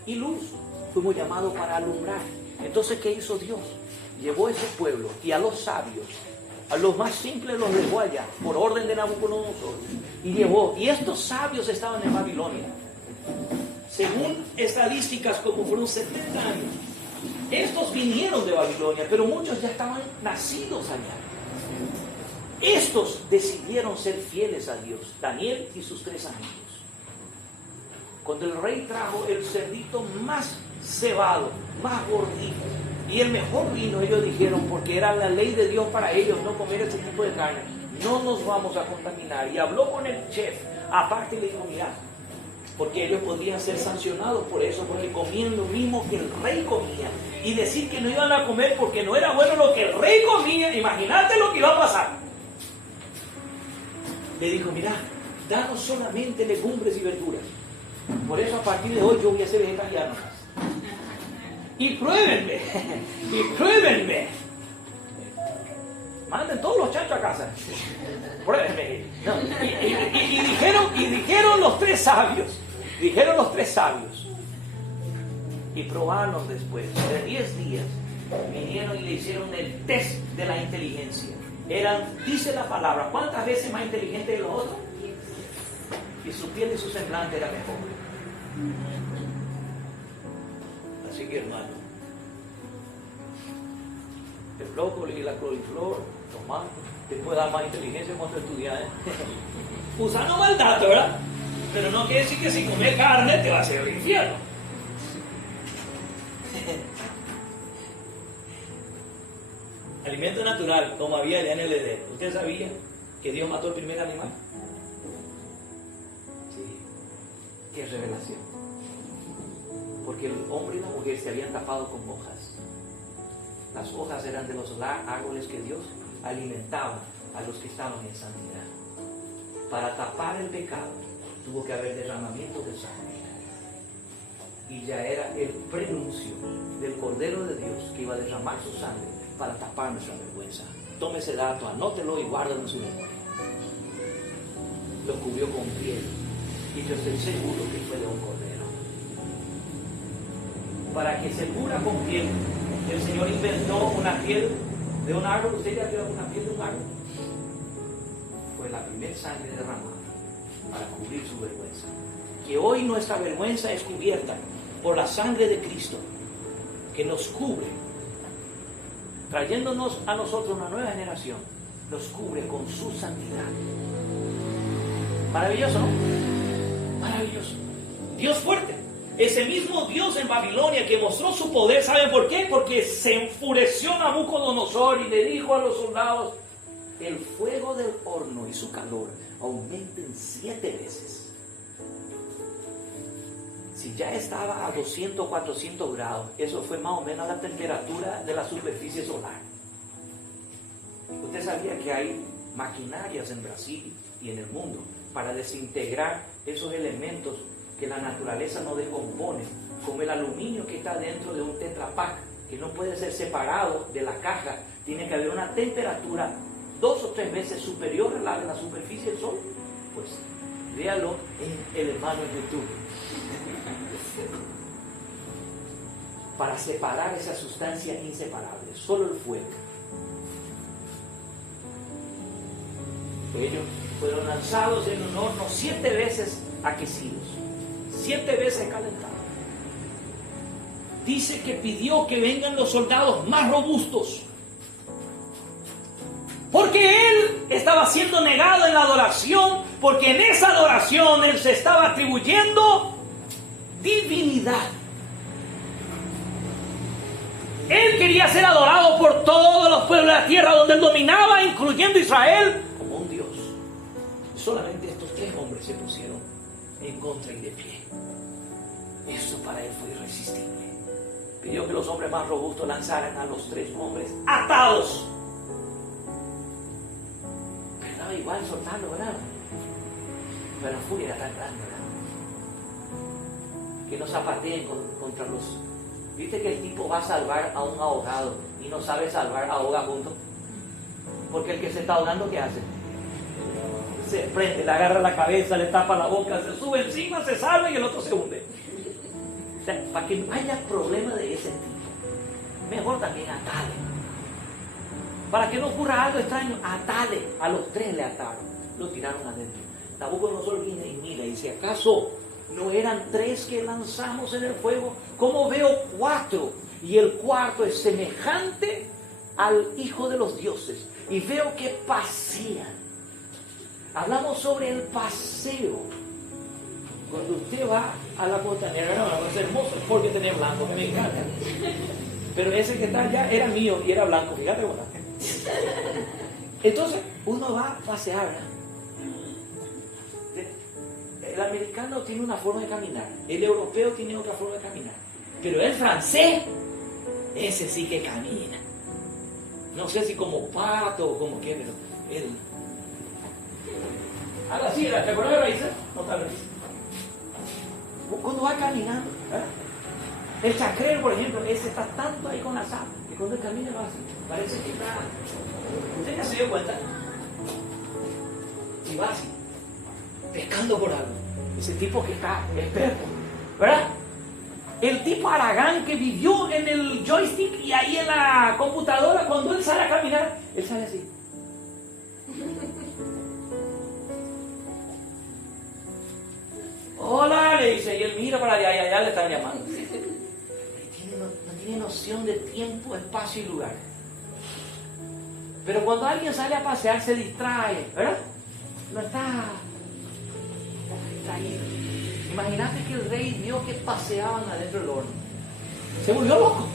Y luz, fuimos llamados para alumbrar. Entonces, ¿qué hizo Dios? Llevó ese pueblo y a los sabios, a los más simples los dejó allá, por orden de Nabucodonosor. Y estos sabios estaban en Babilonia. Según estadísticas, como fueron 70 años. Estos vinieron de Babilonia, pero muchos ya estaban nacidos allá. Estos decidieron ser fieles a Dios, Daniel y sus 3 amigos. Cuando el rey trajo el cerdito más cebado, más gordito y el mejor vino, ellos dijeron, porque era la ley de Dios para ellos no comer ese tipo de carne, no nos vamos a contaminar. Y habló con el chef, aparte le dijo, mira, porque ellos podrían ser sancionados por eso, porque comían lo mismo que el rey comía. Y decir que no iban a comer porque no era bueno lo que el rey comía, imagínate lo que iba a pasar. Le dijo, mira, danos solamente legumbres y verduras. Por eso a partir de hoy yo voy a ser vegetariano. Y pruébenme, y pruébenme. Manden todos los chachos a casa. Pruébenme. No. Y dijeron los 3 sabios. Dijeron los 3 sabios. Y probaron después. De 10 días vinieron y le hicieron el test de la inteligencia. Dice la palabra, ¿cuántas veces más inteligente que los otros? Y su piel y su semblante era mejor. Así que, hermano, el brócoli y la coliflor, tomate, te puede dar más inteligencia cuando estudias. Usando mal dato, ¿verdad? Pero no quiere decir que si comes carne te va a hacer el infierno. Alimento natural, como había allá en el Edén. ¿Usted sabía que Dios mató el primer animal? Sí. Qué revelación. Porque el hombre y la mujer se habían tapado con hojas. Las hojas eran de los árboles que Dios alimentaba a los que estaban en santidad. Para tapar el pecado tuvo que haber derramamiento de sangre. Y ya era el prenuncio del Cordero de Dios que iba a derramar su sangre para tapar nuestra vergüenza. Tome ese dato, anótelo y guárdalo en su memoria. Lo cubrió con piel y yo estoy seguro que fue de un cordero. Para que se cubra con piel, el Señor inventó una piel de un árbol. ¿Usted ya vio una piel de un árbol? Fue la primera sangre derramada para cubrir su vergüenza. Que hoy nuestra vergüenza es cubierta por la sangre de Cristo, que nos cubre, trayéndonos a nosotros una nueva generación, nos cubre con su santidad. Maravilloso, ¿no? Maravilloso. Dios fuerte. Ese mismo Dios en Babilonia que mostró su poder, ¿saben por qué? Porque se enfureció Nabucodonosor y le dijo a los soldados: el fuego del horno y su calor aumenten 7 veces. Si ya estaba a 200, 400 grados, eso fue más o menos la temperatura de la superficie solar. Usted sabía que hay maquinarias en Brasil y en el mundo para desintegrar esos elementos que la naturaleza no descompone, como el aluminio que está dentro de un Tetra Pak, que no puede ser separado de la caja, tiene que haber una temperatura 2 o 3 veces superior a la de la superficie del Sol. Pues véalo en el hermano en YouTube. Para separar esa sustancia inseparable, solo el fuego. Ellos fueron lanzados en un horno 7 veces aquecidos, 7 veces calentados. Dice que pidió que vengan los soldados más robustos, porque él estaba siendo negado en la adoración, porque en esa adoración él se estaba atribuyendo divinidad. Él quería ser adorado por todos los pueblos de la tierra donde él dominaba, incluyendo Israel, como un Dios. Solamente estos 3 hombres se pusieron en contra y de pie. Eso para él fue irresistible. Pidió que los hombres más robustos lanzaran a los 3 hombres atados. Pero daba igual soltarlo, ¿verdad? Pero la furia era tan grande, ¿verdad? Que no zapateen contra los... ¿Viste que el tipo va a salvar a un ahogado y no sabe salvar a junto? Porque el que se está ahogando, ¿qué hace? Se prende, le agarra la cabeza, le tapa la boca, se sube encima, se salva y el otro se hunde. O sea, para que no haya problema de ese tipo, mejor también atale. Para que no ocurra algo extraño, atale. A los 3 le ataron, lo tiraron adentro. Nabucodonosor viene y mira y dice: ¿acaso no eran 3 que lanzamos en el fuego? ¿Cómo veo 4? Y el cuarto es semejante al Hijo de los dioses. Y veo que pasean. Hablamos sobre el paseo. Cuando usted va a la costanera, es hermoso, porque tenía blanco, que me encanta. Pero ese que está allá era mío y era blanco, fíjate, bueno. Entonces, uno va a pasear. El americano tiene una forma de caminar, el europeo tiene otra forma de caminar, pero el francés, ese sí que camina. No sé si como pato o como qué, pero él... Ahora sí, ¿te acuerdas de raíces? No te raíces. Cuando va caminando, ¿eh? El chacrero, por ejemplo, ese está tanto ahí con la sal, que cuando él camina va así, parece que está... ¿Usted ya se dio cuenta? Y va así, pescando por algo. Ese tipo que está experto, ¿verdad? El tipo Aragán que vivió en el joystick y ahí en la computadora, cuando él sale a caminar, él sale así. Hola, le dice, y él mira para allá y allá le están llamando. No tiene noción de tiempo, espacio y lugar. Pero cuando alguien sale a pasear se distrae, ¿verdad? No está distraído. Imagínate que el rey vio que paseaban adentro del horno. Se volvió loco.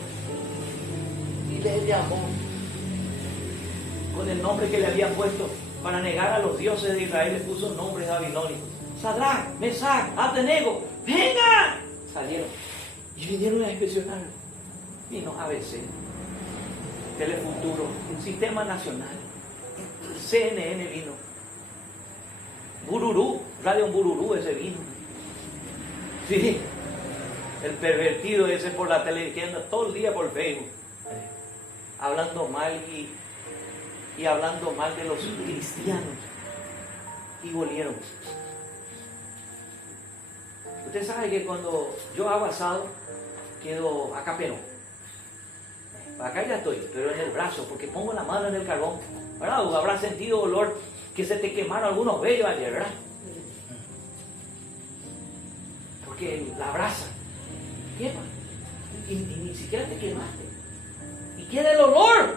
Y le llamó. con el nombre que le habían puesto para negar a los dioses de Israel, les puso nombres babilónicos. Sadrach, Mesach, Abednego, ¡vengan! Salieron y vinieron a inspeccionarlo. Vino ABC, Telefuturo, Sistema Nacional, CNN vino, Bururú, Radio Bururú ese vino. Sí, el pervertido ese por la televisión, todo el día por Facebook, hablando mal y hablando mal de los cristianos. Y volvieron. Usted sabe que cuando yo hago asado, quedo acá pero. Acá ya estoy, pero en el brazo, porque pongo la mano en el carbón. ¿Verdad? O habrá sentido olor que se te quemaron algunos vellos ayer, ¿verdad? Porque la brasa quema. Y ni siquiera te quemaste. Y queda el olor.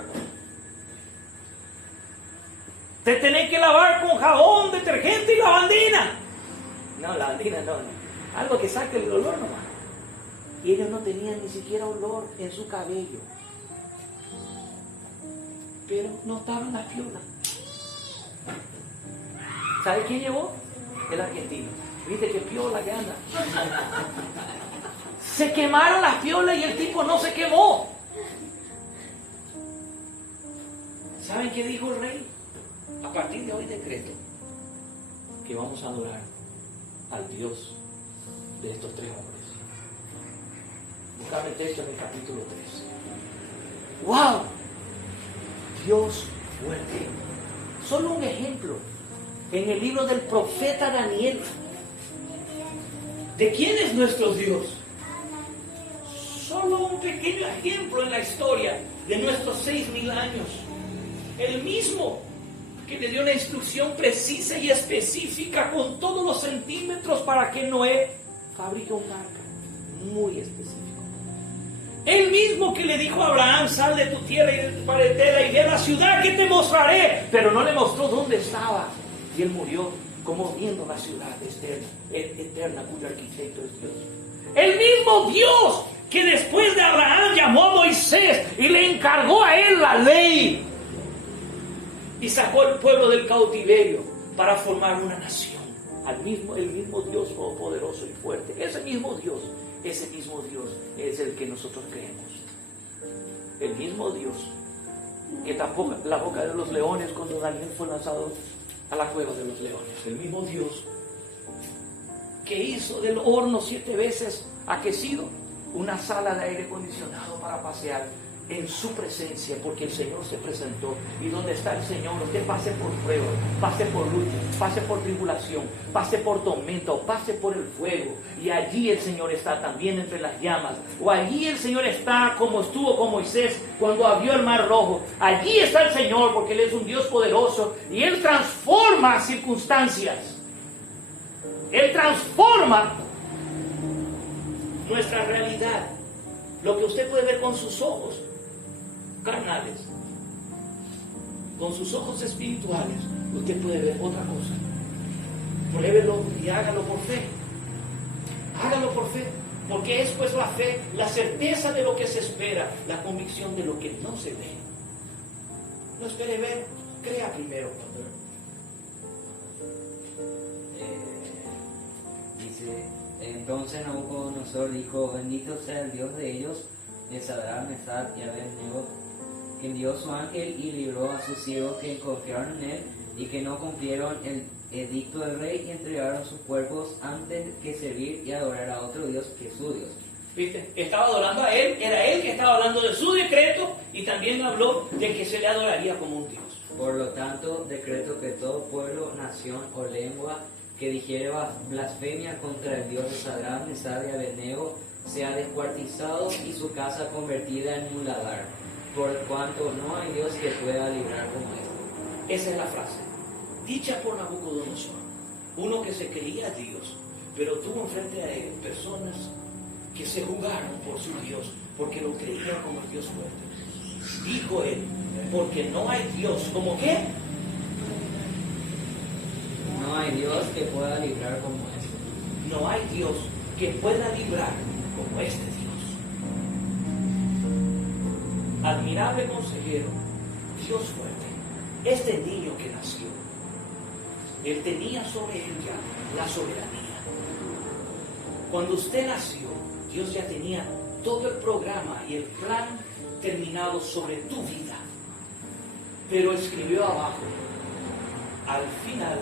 Te tenés que lavar con jabón, detergente y lavandina. No, lavandina no. Algo que saque el olor nomás. Y ellos no tenían ni siquiera olor en su cabello. Pero no estaban las piolas. ¿Sabe quién llevó? El argentino. ¿Viste qué piola que anda? Se quemaron las piolas y el tipo no se quemó. ¿Saben qué dijo el rey? A partir de hoy decreto que vamos a adorar al Dios de estos tres hombres. Buscame el texto en el capítulo 3. ¡Wow! Dios fuerte. Solo un ejemplo. En el libro del profeta Daniel. ¿De quién es nuestro Dios? Solo un pequeño ejemplo en la historia de nuestros 6,000 años. El mismo que le dio una instrucción precisa y específica con todos los centímetros para que Noé fabrique un arca. Muy específico. El mismo que le dijo a Abraham, sal de tu tierra y de tu parentela y ve a la ciudad que te mostraré. Pero no le mostró dónde estaba. Y él murió como viendo la ciudad eterna cuyo arquitecto es Dios. El mismo Dios que después de Abraham llamó a Moisés y le encargó a él la ley. Y sacó al pueblo del cautiverio para formar una nación. El mismo Dios poderoso y fuerte. Ese mismo Dios es el que nosotros creemos. El mismo Dios que tapó la boca de los leones cuando Daniel fue lanzado a la cueva de los leones. El mismo Dios que hizo del horno 7 veces aquecido una sala de aire acondicionado para pasear en su presencia, porque el Señor se presentó. Y donde está el Señor, usted pase por prueba, pase por lucha, pase por tribulación, pase por tormento, pase por el fuego, y allí el Señor está también entre las llamas. O allí el Señor está como estuvo con Moisés cuando abrió el mar rojo. Allí está el Señor, porque Él es un Dios poderoso y Él transforma circunstancias. Él transforma nuestra realidad. Lo que usted puede ver con sus ojos carnales, con sus ojos espirituales, usted puede ver otra cosa. Pruébelo y hágalo por fe. Hágalo por fe, porque es pues la fe, la certeza de lo que se espera, la convicción de lo que no se ve. No espere ver, crea primero. Dice, entonces Nabucodonosor dijo, bendito sea el Dios de ellos, de Sadrach, Mesach y Abednego, que envió su ángel y libró a sus siervos que confiaron en él y que no cumplieron el edicto del rey y entregaron sus cuerpos antes que servir y adorar a otro Dios que su Dios. ¿Viste? Estaba adorando a él, era él que estaba hablando de su decreto y también habló de que se le adoraría como un Dios. Por lo tanto, decreto que todo pueblo, nación o lengua que dijere blasfemia contra el Dios de Sadrach, Mesach y Abednego sea descuartizado y su casa convertida en muladar, por cuanto no hay Dios que pueda librar como este. Esa es la frase, dicha por Nabucodonosor, uno que se creía Dios, pero tuvo enfrente a él personas que se jugaron por su Dios, porque lo creían como el Dios fuerte. Dijo él, porque no hay Dios, ¿como qué? No hay Dios que pueda librar como este. No hay Dios que pueda librar como este Dios. Admirable consejero, Dios fuerte, este niño que nació, él tenía sobre él ya la soberanía. Cuando usted nació, Dios ya tenía todo el programa y el plan terminado sobre tu vida. Pero escribió abajo, al final,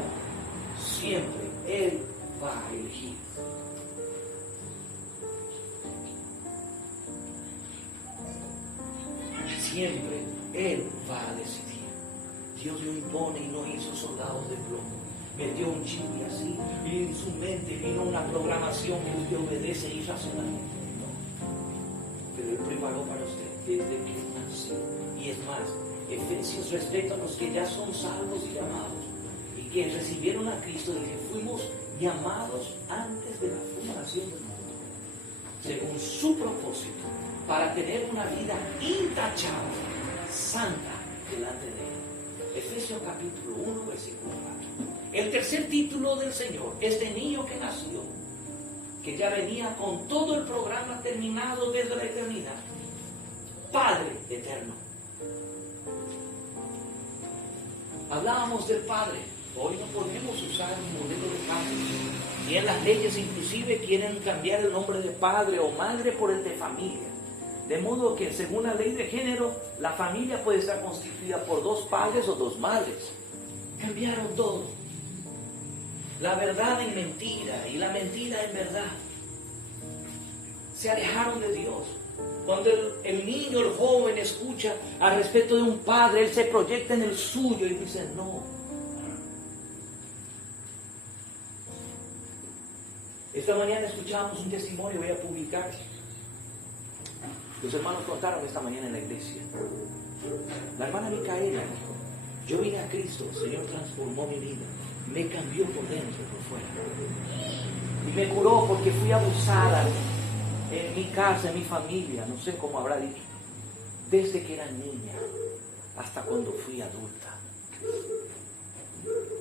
siempre Él va a elegir. Siempre Él va a decidir. Dios lo impone y no hizo soldados de plomo. Metió un chip y así, y en su mente vino una programación que usted obedece irracionalmente. No. Pero Él preparó para usted desde que nació. Y es más, Efesios respecto a los que ya son salvos y llamados y que recibieron a Cristo, dice, fuimos llamados antes de la fundación del mundo, según su propósito, para tener una vida intachable, santa delante de Él. Efesios capítulo 1, versículo 4. El tercer título del Señor, este niño que nació, que ya venía con todo el programa terminado desde la eternidad, Padre eterno. Hablábamos del Padre. Hoy no podemos usar un modelo de Padre. Y en las leyes inclusive quieren cambiar el nombre de padre o madre por el de familia. De modo que según la ley de género, la familia puede estar constituida por 2 padres o 2 madres. Cambiaron todo. La verdad en mentira y la mentira en verdad. Se alejaron de Dios. Cuando el niño, el joven escucha al respecto de un padre, él se proyecta en el suyo y dice, no. Esta mañana escuchábamos un testimonio, voy a publicar. Los hermanos contaron esta mañana en la iglesia. La hermana Micaela, yo vine a Cristo, el Señor transformó mi vida, me cambió por dentro y por fuera. Y me curó porque fui abusada en mi casa, en mi familia, no sé cómo habrá dicho, desde que era niña hasta cuando fui adulta.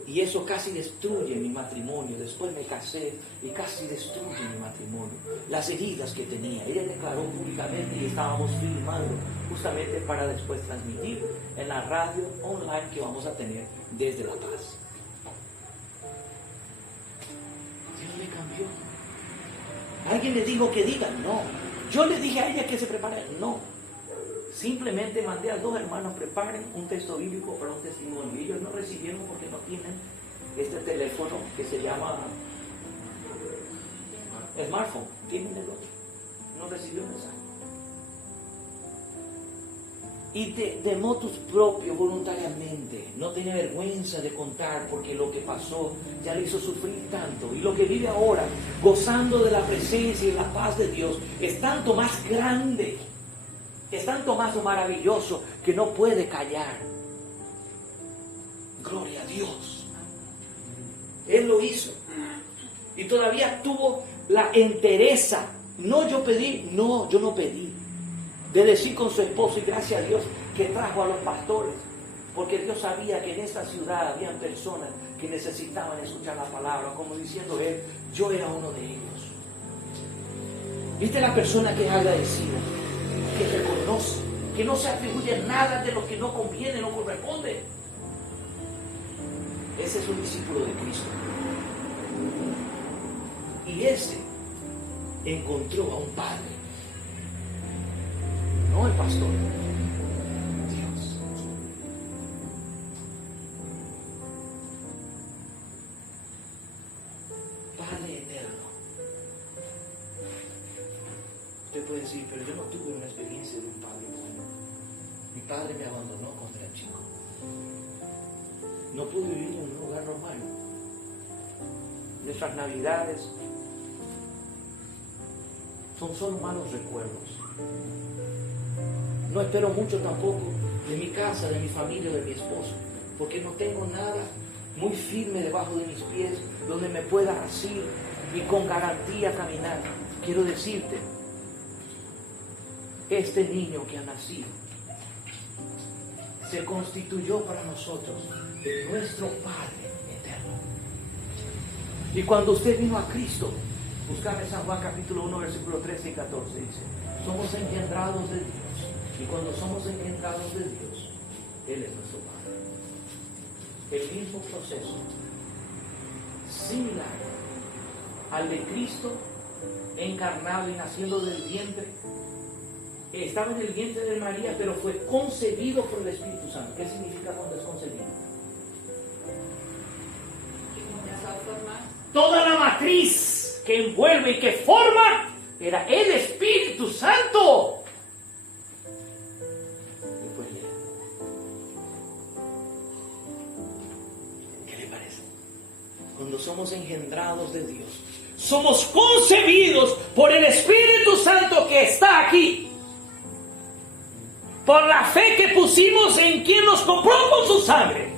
Y eso casi destruye mi matrimonio. Después me casé y casi destruye mi matrimonio. Las heridas que tenía. Ella declaró públicamente y estábamos filmando justamente para después transmitir en la radio online que vamos a tener desde La Paz. Dios me cambió. ¿Alguien le dijo que diga? No. Yo le dije a ella que se prepare. No. Simplemente mandé a 2 hermanos, preparen un texto bíblico para un testimonio. Y ellos no recibieron porque no tienen este teléfono que se llama smartphone. Tienen el otro. No recibió mensaje. Y de motus propio, voluntariamente, no tenía vergüenza de contar porque lo que pasó ya le hizo sufrir tanto. Y lo que vive ahora, gozando de la presencia y la paz de Dios, es tanto más grande, es tanto más maravilloso que no puede callar. Gloria a Dios. Él lo hizo. Y todavía tuvo la entereza. No, yo pedí, no, yo no pedí. De decir con su esposo, y gracias a Dios que trajo a los pastores, porque Dios sabía que en esta ciudad habían personas que necesitaban escuchar la palabra, como diciendo él, yo era uno de ellos. ¿Viste la persona que es agradecida, que reconoce, que no se atribuye nada de lo que no conviene, no corresponde? Ese es un discípulo de Cristo. Y ese encontró a un padre. No el pastor, Dios. Padre eterno. Usted puede decir, pero yo no tuve una experiencia de un padre bueno. Mi padre me abandonó cuando era chico. No pude vivir en un hogar normal. Nuestras navidades son solo malos recuerdos. No espero mucho tampoco de mi casa, de mi familia, de mi esposo, porque no tengo nada muy firme debajo de mis pies donde me pueda asir y con garantía caminar. Quiero decirte, este niño que ha nacido se constituyó para nosotros en nuestro Padre eterno. Y cuando usted vino a Cristo, buscame San Juan capítulo 1, versículo 13 y 14, dice, somos engendrados de Dios. Y cuando somos engendrados de Dios, Él es nuestro Padre. el mismo proceso, similar al de Cristo encarnado y naciendo del vientre. Estaba en el vientre de María, pero fue concebido por el Espíritu Santo. ¿Qué significa cuando es concebido? Que comenzó a formar. Toda la matriz que envuelve y que forma era el Espíritu Santo. Después lea. ¿Qué le parece? Cuando somos engendrados de Dios, somos concebidos por el Espíritu Santo que está aquí. Por la fe que pusimos en quien nos compró con su sangre.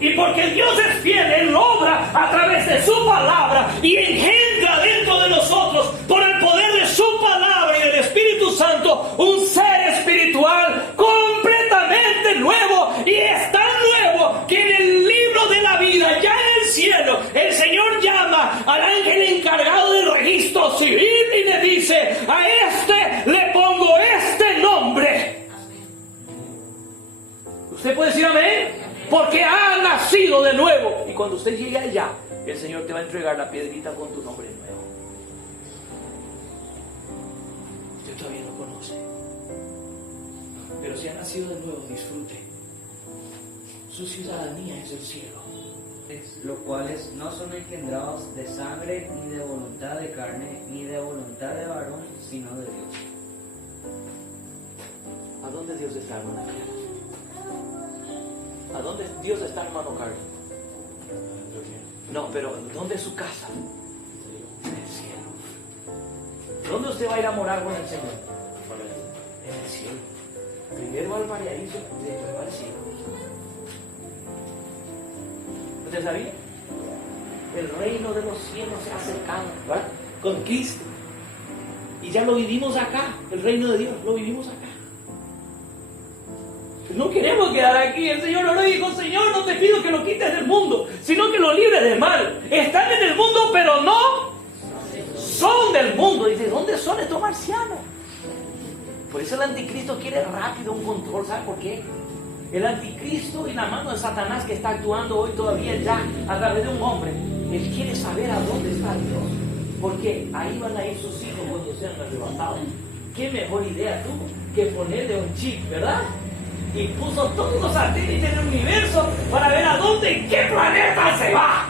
Y porque Dios es fiel, Él obra a través de su palabra y engendra dentro de nosotros, por el poder de su palabra y del Espíritu Santo, un ser espiritual completamente nuevo. Y es tan nuevo que en el libro de la vida, ya en el cielo, el Señor llama al ángel encargado del registro civil y le dice: a este le pongo este nombre. ¿Usted puede decir amén? Porque ha nacido de nuevo. Y cuando usted llegue allá, el Señor te va a entregar la piedrita con tu nombre nuevo. Usted todavía no conoce. Pero si ha nacido de nuevo, disfrute. Su ciudadanía es el cielo. Los cuales no son engendrados de sangre, ni de voluntad de carne, ni de voluntad de varón, sino de Dios. ¿A dónde Dios está, hermano? ¿A dónde Dios está, hermano Carlos? No, pero ¿dónde es su casa? En el cielo. ¿Dónde usted va a ir a morar con el Señor? En el cielo. Primero al paraíso, después va al cielo. ¿Usted sabía? El reino de los cielos se ha acercado, ¿verdad? Con Cristo. Y ya lo vivimos acá, el reino de Dios, lo vivimos acá. No queremos quedar aquí. El Señor no dijo: Señor, no te pido que lo quites del mundo, sino que lo libres del mal. Están en el mundo, pero no son del mundo. ¿Y de dónde son estos marcianos? Por eso el anticristo quiere rápido un control. ¿Sabe por qué? El anticristo y la mano de Satanás que está actuando hoy todavía ya a través de un hombre, él quiere saber a dónde está Dios, porque ahí van a ir sus hijos cuando sean arrebatados. ¿Qué mejor idea tuvo que ponerle un chip, verdad? Y puso todos los satélites del universo para ver a dónde, en qué planeta se va.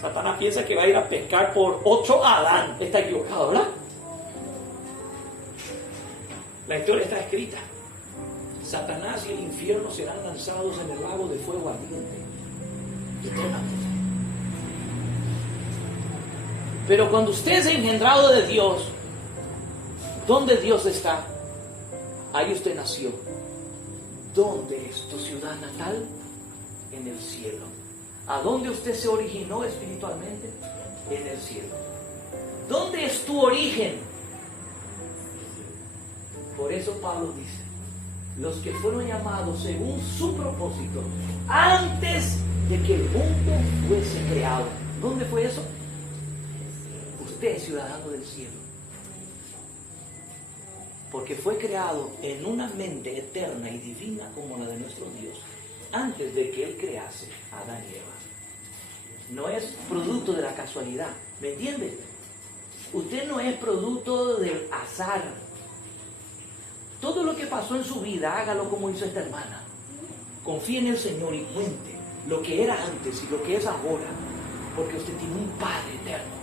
Satanás piensa que va a ir a pescar por 8 Adán. Está equivocado, ¿verdad? La historia está escrita. Satanás y el infierno serán lanzados en el lago de fuego ardiente eternamente. Pero cuando usted es engendrado de Dios, ¿dónde Dios está? Ahí usted nació. ¿Dónde es tu ciudad natal? En el cielo. ¿A dónde usted se originó espiritualmente? En el cielo. ¿Dónde es tu origen? Por eso Pablo dice: los que fueron llamados según su propósito, antes de que el mundo fuese creado. ¿Dónde fue eso? Usted es ciudadano del cielo. Porque fue creado en una mente eterna y divina como la de nuestro Dios, antes de que Él crease a Adán y Eva. No es producto de la casualidad, ¿me entiende? Usted no es producto del azar. Todo lo que pasó en su vida, hágalo como hizo esta hermana. Confíe en el Señor y cuente lo que era antes y lo que es ahora, porque usted tiene un Padre eterno.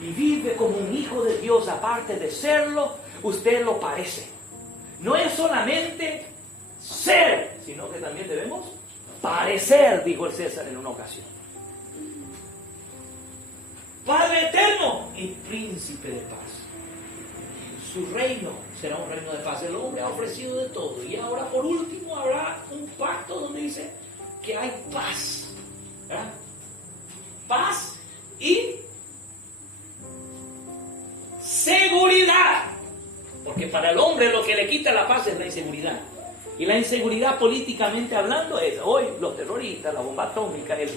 Y vive como un hijo de Dios. Aparte de serlo, usted lo parece. No es solamente ser, sino que también debemos parecer, dijo el César en una ocasión. Padre eterno y príncipe de paz. Su reino será un reino de paz. El hombre ha ofrecido de todo. Y ahora por último habrá un pacto donde dice que hay paz. ¿Verdad? Paz y seguridad. Porque para el hombre lo que le quita la paz es la inseguridad. Y la inseguridad políticamente hablando es hoy los terroristas, la bomba atómica, el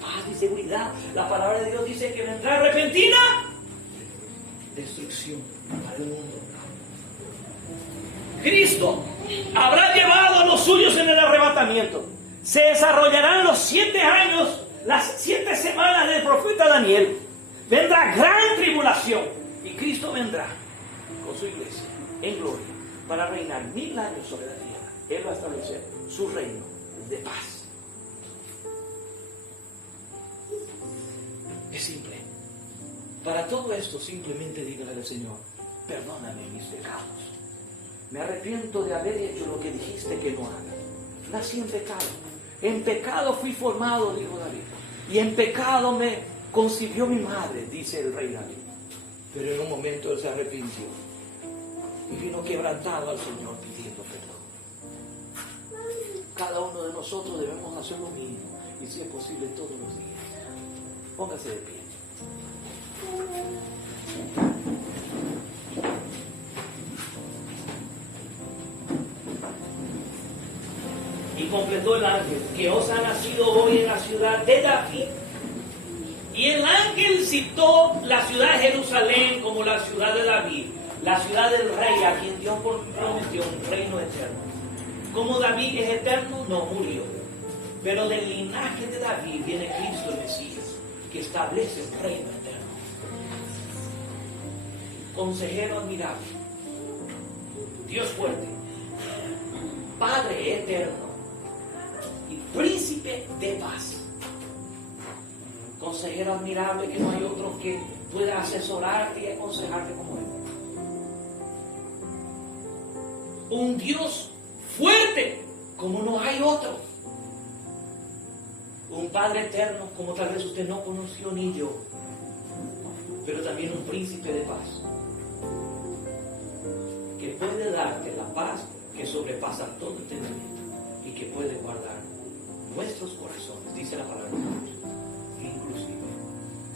paz y seguridad. La palabra de Dios dice que vendrá repentina destrucción para el mundo. habrá llevado a los suyos en el arrebatamiento. Se desarrollarán los 7 años, las 7 semanas del profeta Daniel. Vendrá gran tribulación y Cristo vendrá con su iglesia en gloria para reinar 1000 años sobre la tierra. Él va a establecer su reino de paz. Es simple. Para todo esto simplemente dígale al Señor: perdóname mis pecados. Me arrepiento de haber hecho lo que dijiste que no haga. Nací en pecado. En pecado fui formado, dijo David. Y en pecado me concibió mi madre, dice el rey David. Pero en un momento él se arrepintió y vino quebrantado al Señor pidiendo perdón. Cada uno de nosotros debemos hacer lo mismo, y si es posible todos los días. Póngase de pie. Y completó el ángel: que os ha nacido hoy en la ciudad de David. Y el ángel citó la ciudad de Jerusalén como la ciudad de David, la ciudad del rey, a quien Dios prometió un reino eterno. Como David es eterno, no murió. Pero del linaje de David viene Cristo el Mesías, que establece un reino eterno. Consejero admirable, Dios fuerte, Padre eterno y príncipe de paz. Consejero admirable, que no hay otro que pueda asesorarte y aconsejarte como Él. Un Dios fuerte como no hay otro. Un Padre eterno como tal vez usted no conoció ni yo. Pero también un príncipe de paz, que puede darte la paz que sobrepasa todo entendimiento y que puede guardar nuestros corazones, dice la palabra de Dios, inclusive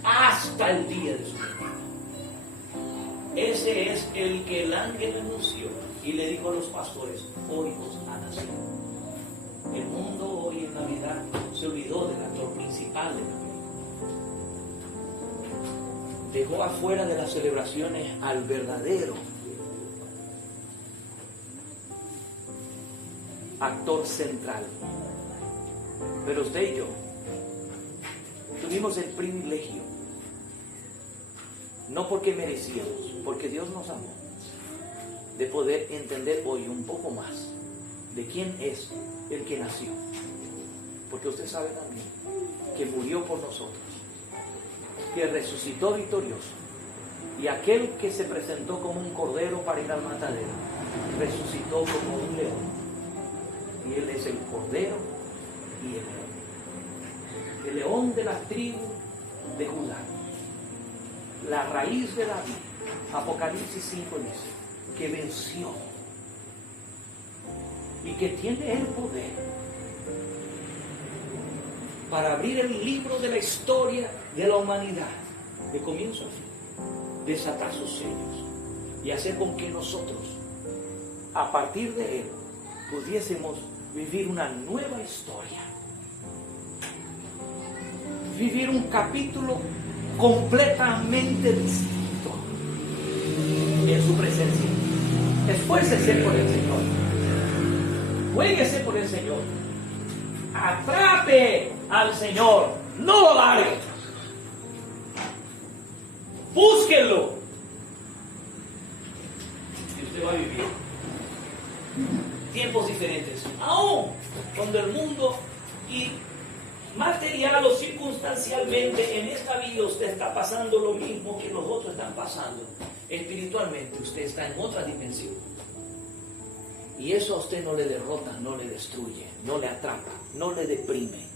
hasta el día de su venida. Ese es el que el ángel anunció y le dijo a los pastores: hoy os ha nacido. El mundo hoy en Navidad se olvidó del actor principal de la película. Dejó afuera de las celebraciones al verdadero actor central. Pero usted y yo tuvimos el privilegio, no porque merecíamos, porque Dios nos amó, de poder entender hoy un poco más de quién es el que nació. Porque usted sabe también que murió por nosotros, que resucitó victorioso, y aquel que se presentó como un cordero para ir al matadero, resucitó como un león. Y Él es el cordero y el león. El león de la tribu de Judá, la raíz de David. Apocalipsis 5 dice que venció y que tiene el poder para abrir el libro de la historia de la humanidad, de comienzo a fin, desatar sus sellos y hacer con que nosotros, a partir de Él, pudiésemos vivir una nueva historia, vivir un capítulo completamente distinto en su presencia. Esfuércese por el Señor, juéguese por el Señor, atrape al Señor, no lo largue, búsquenlo y usted va a vivir tiempos diferentes, aún cuando el mundo y material o circunstancialmente en esta vida usted está pasando lo mismo que los otros están pasando. Espiritualmente usted está en otra dimensión, y eso a usted no le derrota, no le destruye, no le atrapa, no le deprime,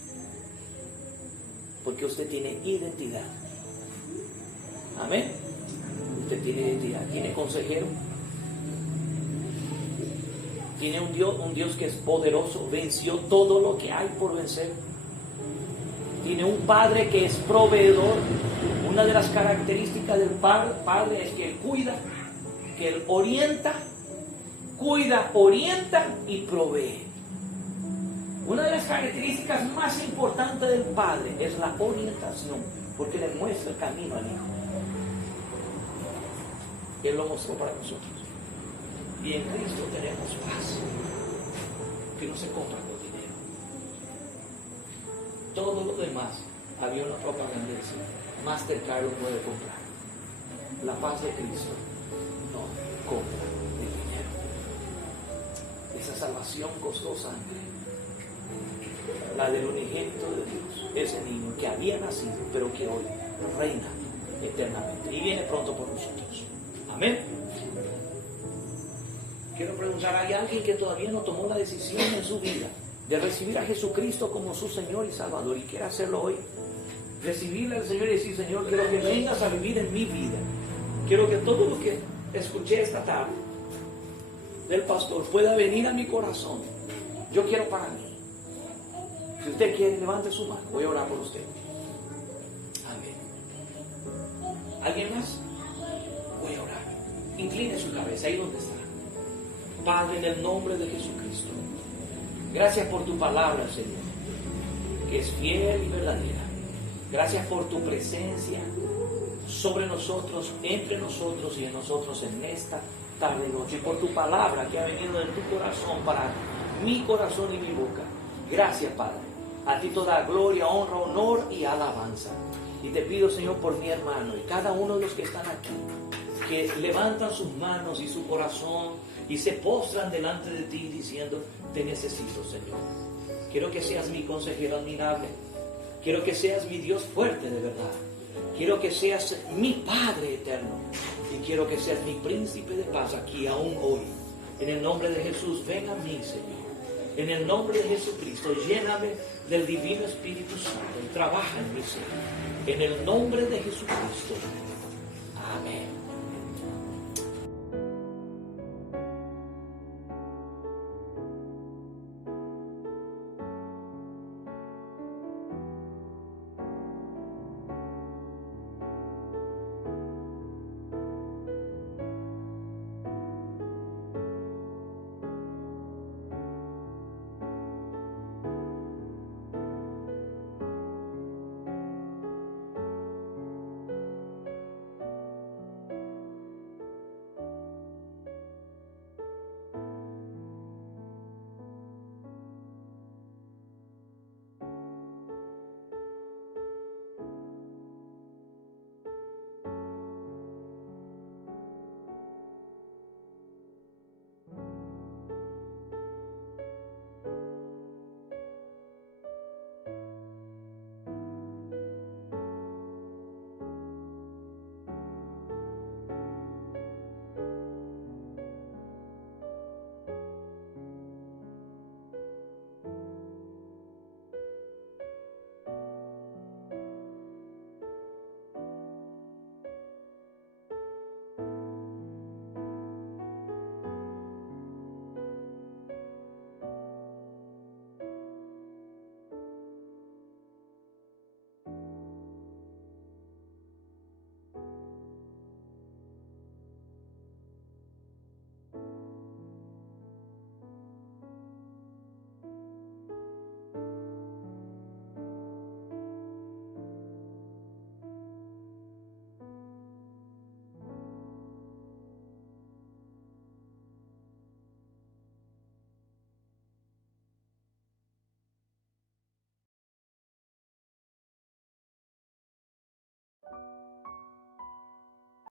porque usted tiene identidad. Amén. Usted tiene identidad, tiene consejero, tiene un Dios que es poderoso, venció todo lo que hay por vencer. Tiene un Padre que es proveedor. Una de las características del Padre es que Él cuida, que Él orienta, cuida, orienta y provee. Una de las características más importantes del Padre es la orientación, porque le muestra el camino al Hijo. Él lo mostró para nosotros. Y en Cristo tenemos paz. que no se compra con dinero. Todo lo demás, había una propaganda que decía, Mastercard lo puede comprar. La paz de Cristo no compra el dinero. Esa salvación costó sangre. La del unigénito de Dios, ese niño que había nacido, pero que hoy reina eternamente y viene pronto por nosotros. Amén. Quiero preguntar, ¿hay alguien que todavía no tomó la decisión en su vida de recibir a Jesucristo como su Señor y Salvador y quiere hacerlo hoy? Recibirle al Señor y decir, Señor, quiero que vengas a vivir en mi vida. Quiero que todo lo que escuché esta tarde del pastor pueda venir a mi corazón. Yo quiero para mí. Si usted quiere, levante su mano. Voy a orar por usted. Amén. ¿Alguien más? Voy a orar. Incline su cabeza ahí donde está. Padre, en el nombre de Jesucristo, gracias por tu palabra, Señor, que es fiel y verdadera. Gracias por tu presencia sobre nosotros, entre nosotros y en nosotros en esta tarde y noche. Por tu palabra que ha venido de tu corazón para mi corazón y mi boca. Gracias, Padre. A ti toda gloria, honra, honor y alabanza. Y te pido, Señor, por mi hermano y cada uno de los que están aquí, que levantan sus manos y su corazón y se postran delante de ti diciendo, te necesito, Señor. Quiero que seas mi consejero admirable. Quiero que seas mi Dios fuerte de verdad. Quiero que seas mi Padre eterno. Y quiero que seas mi príncipe de paz aquí aún hoy. En el nombre de Jesús, ven a mí, Señor. En el nombre de Jesucristo, lléname del divino Espíritu Santo y trabaja en mí, Señor. En el nombre de Jesucristo.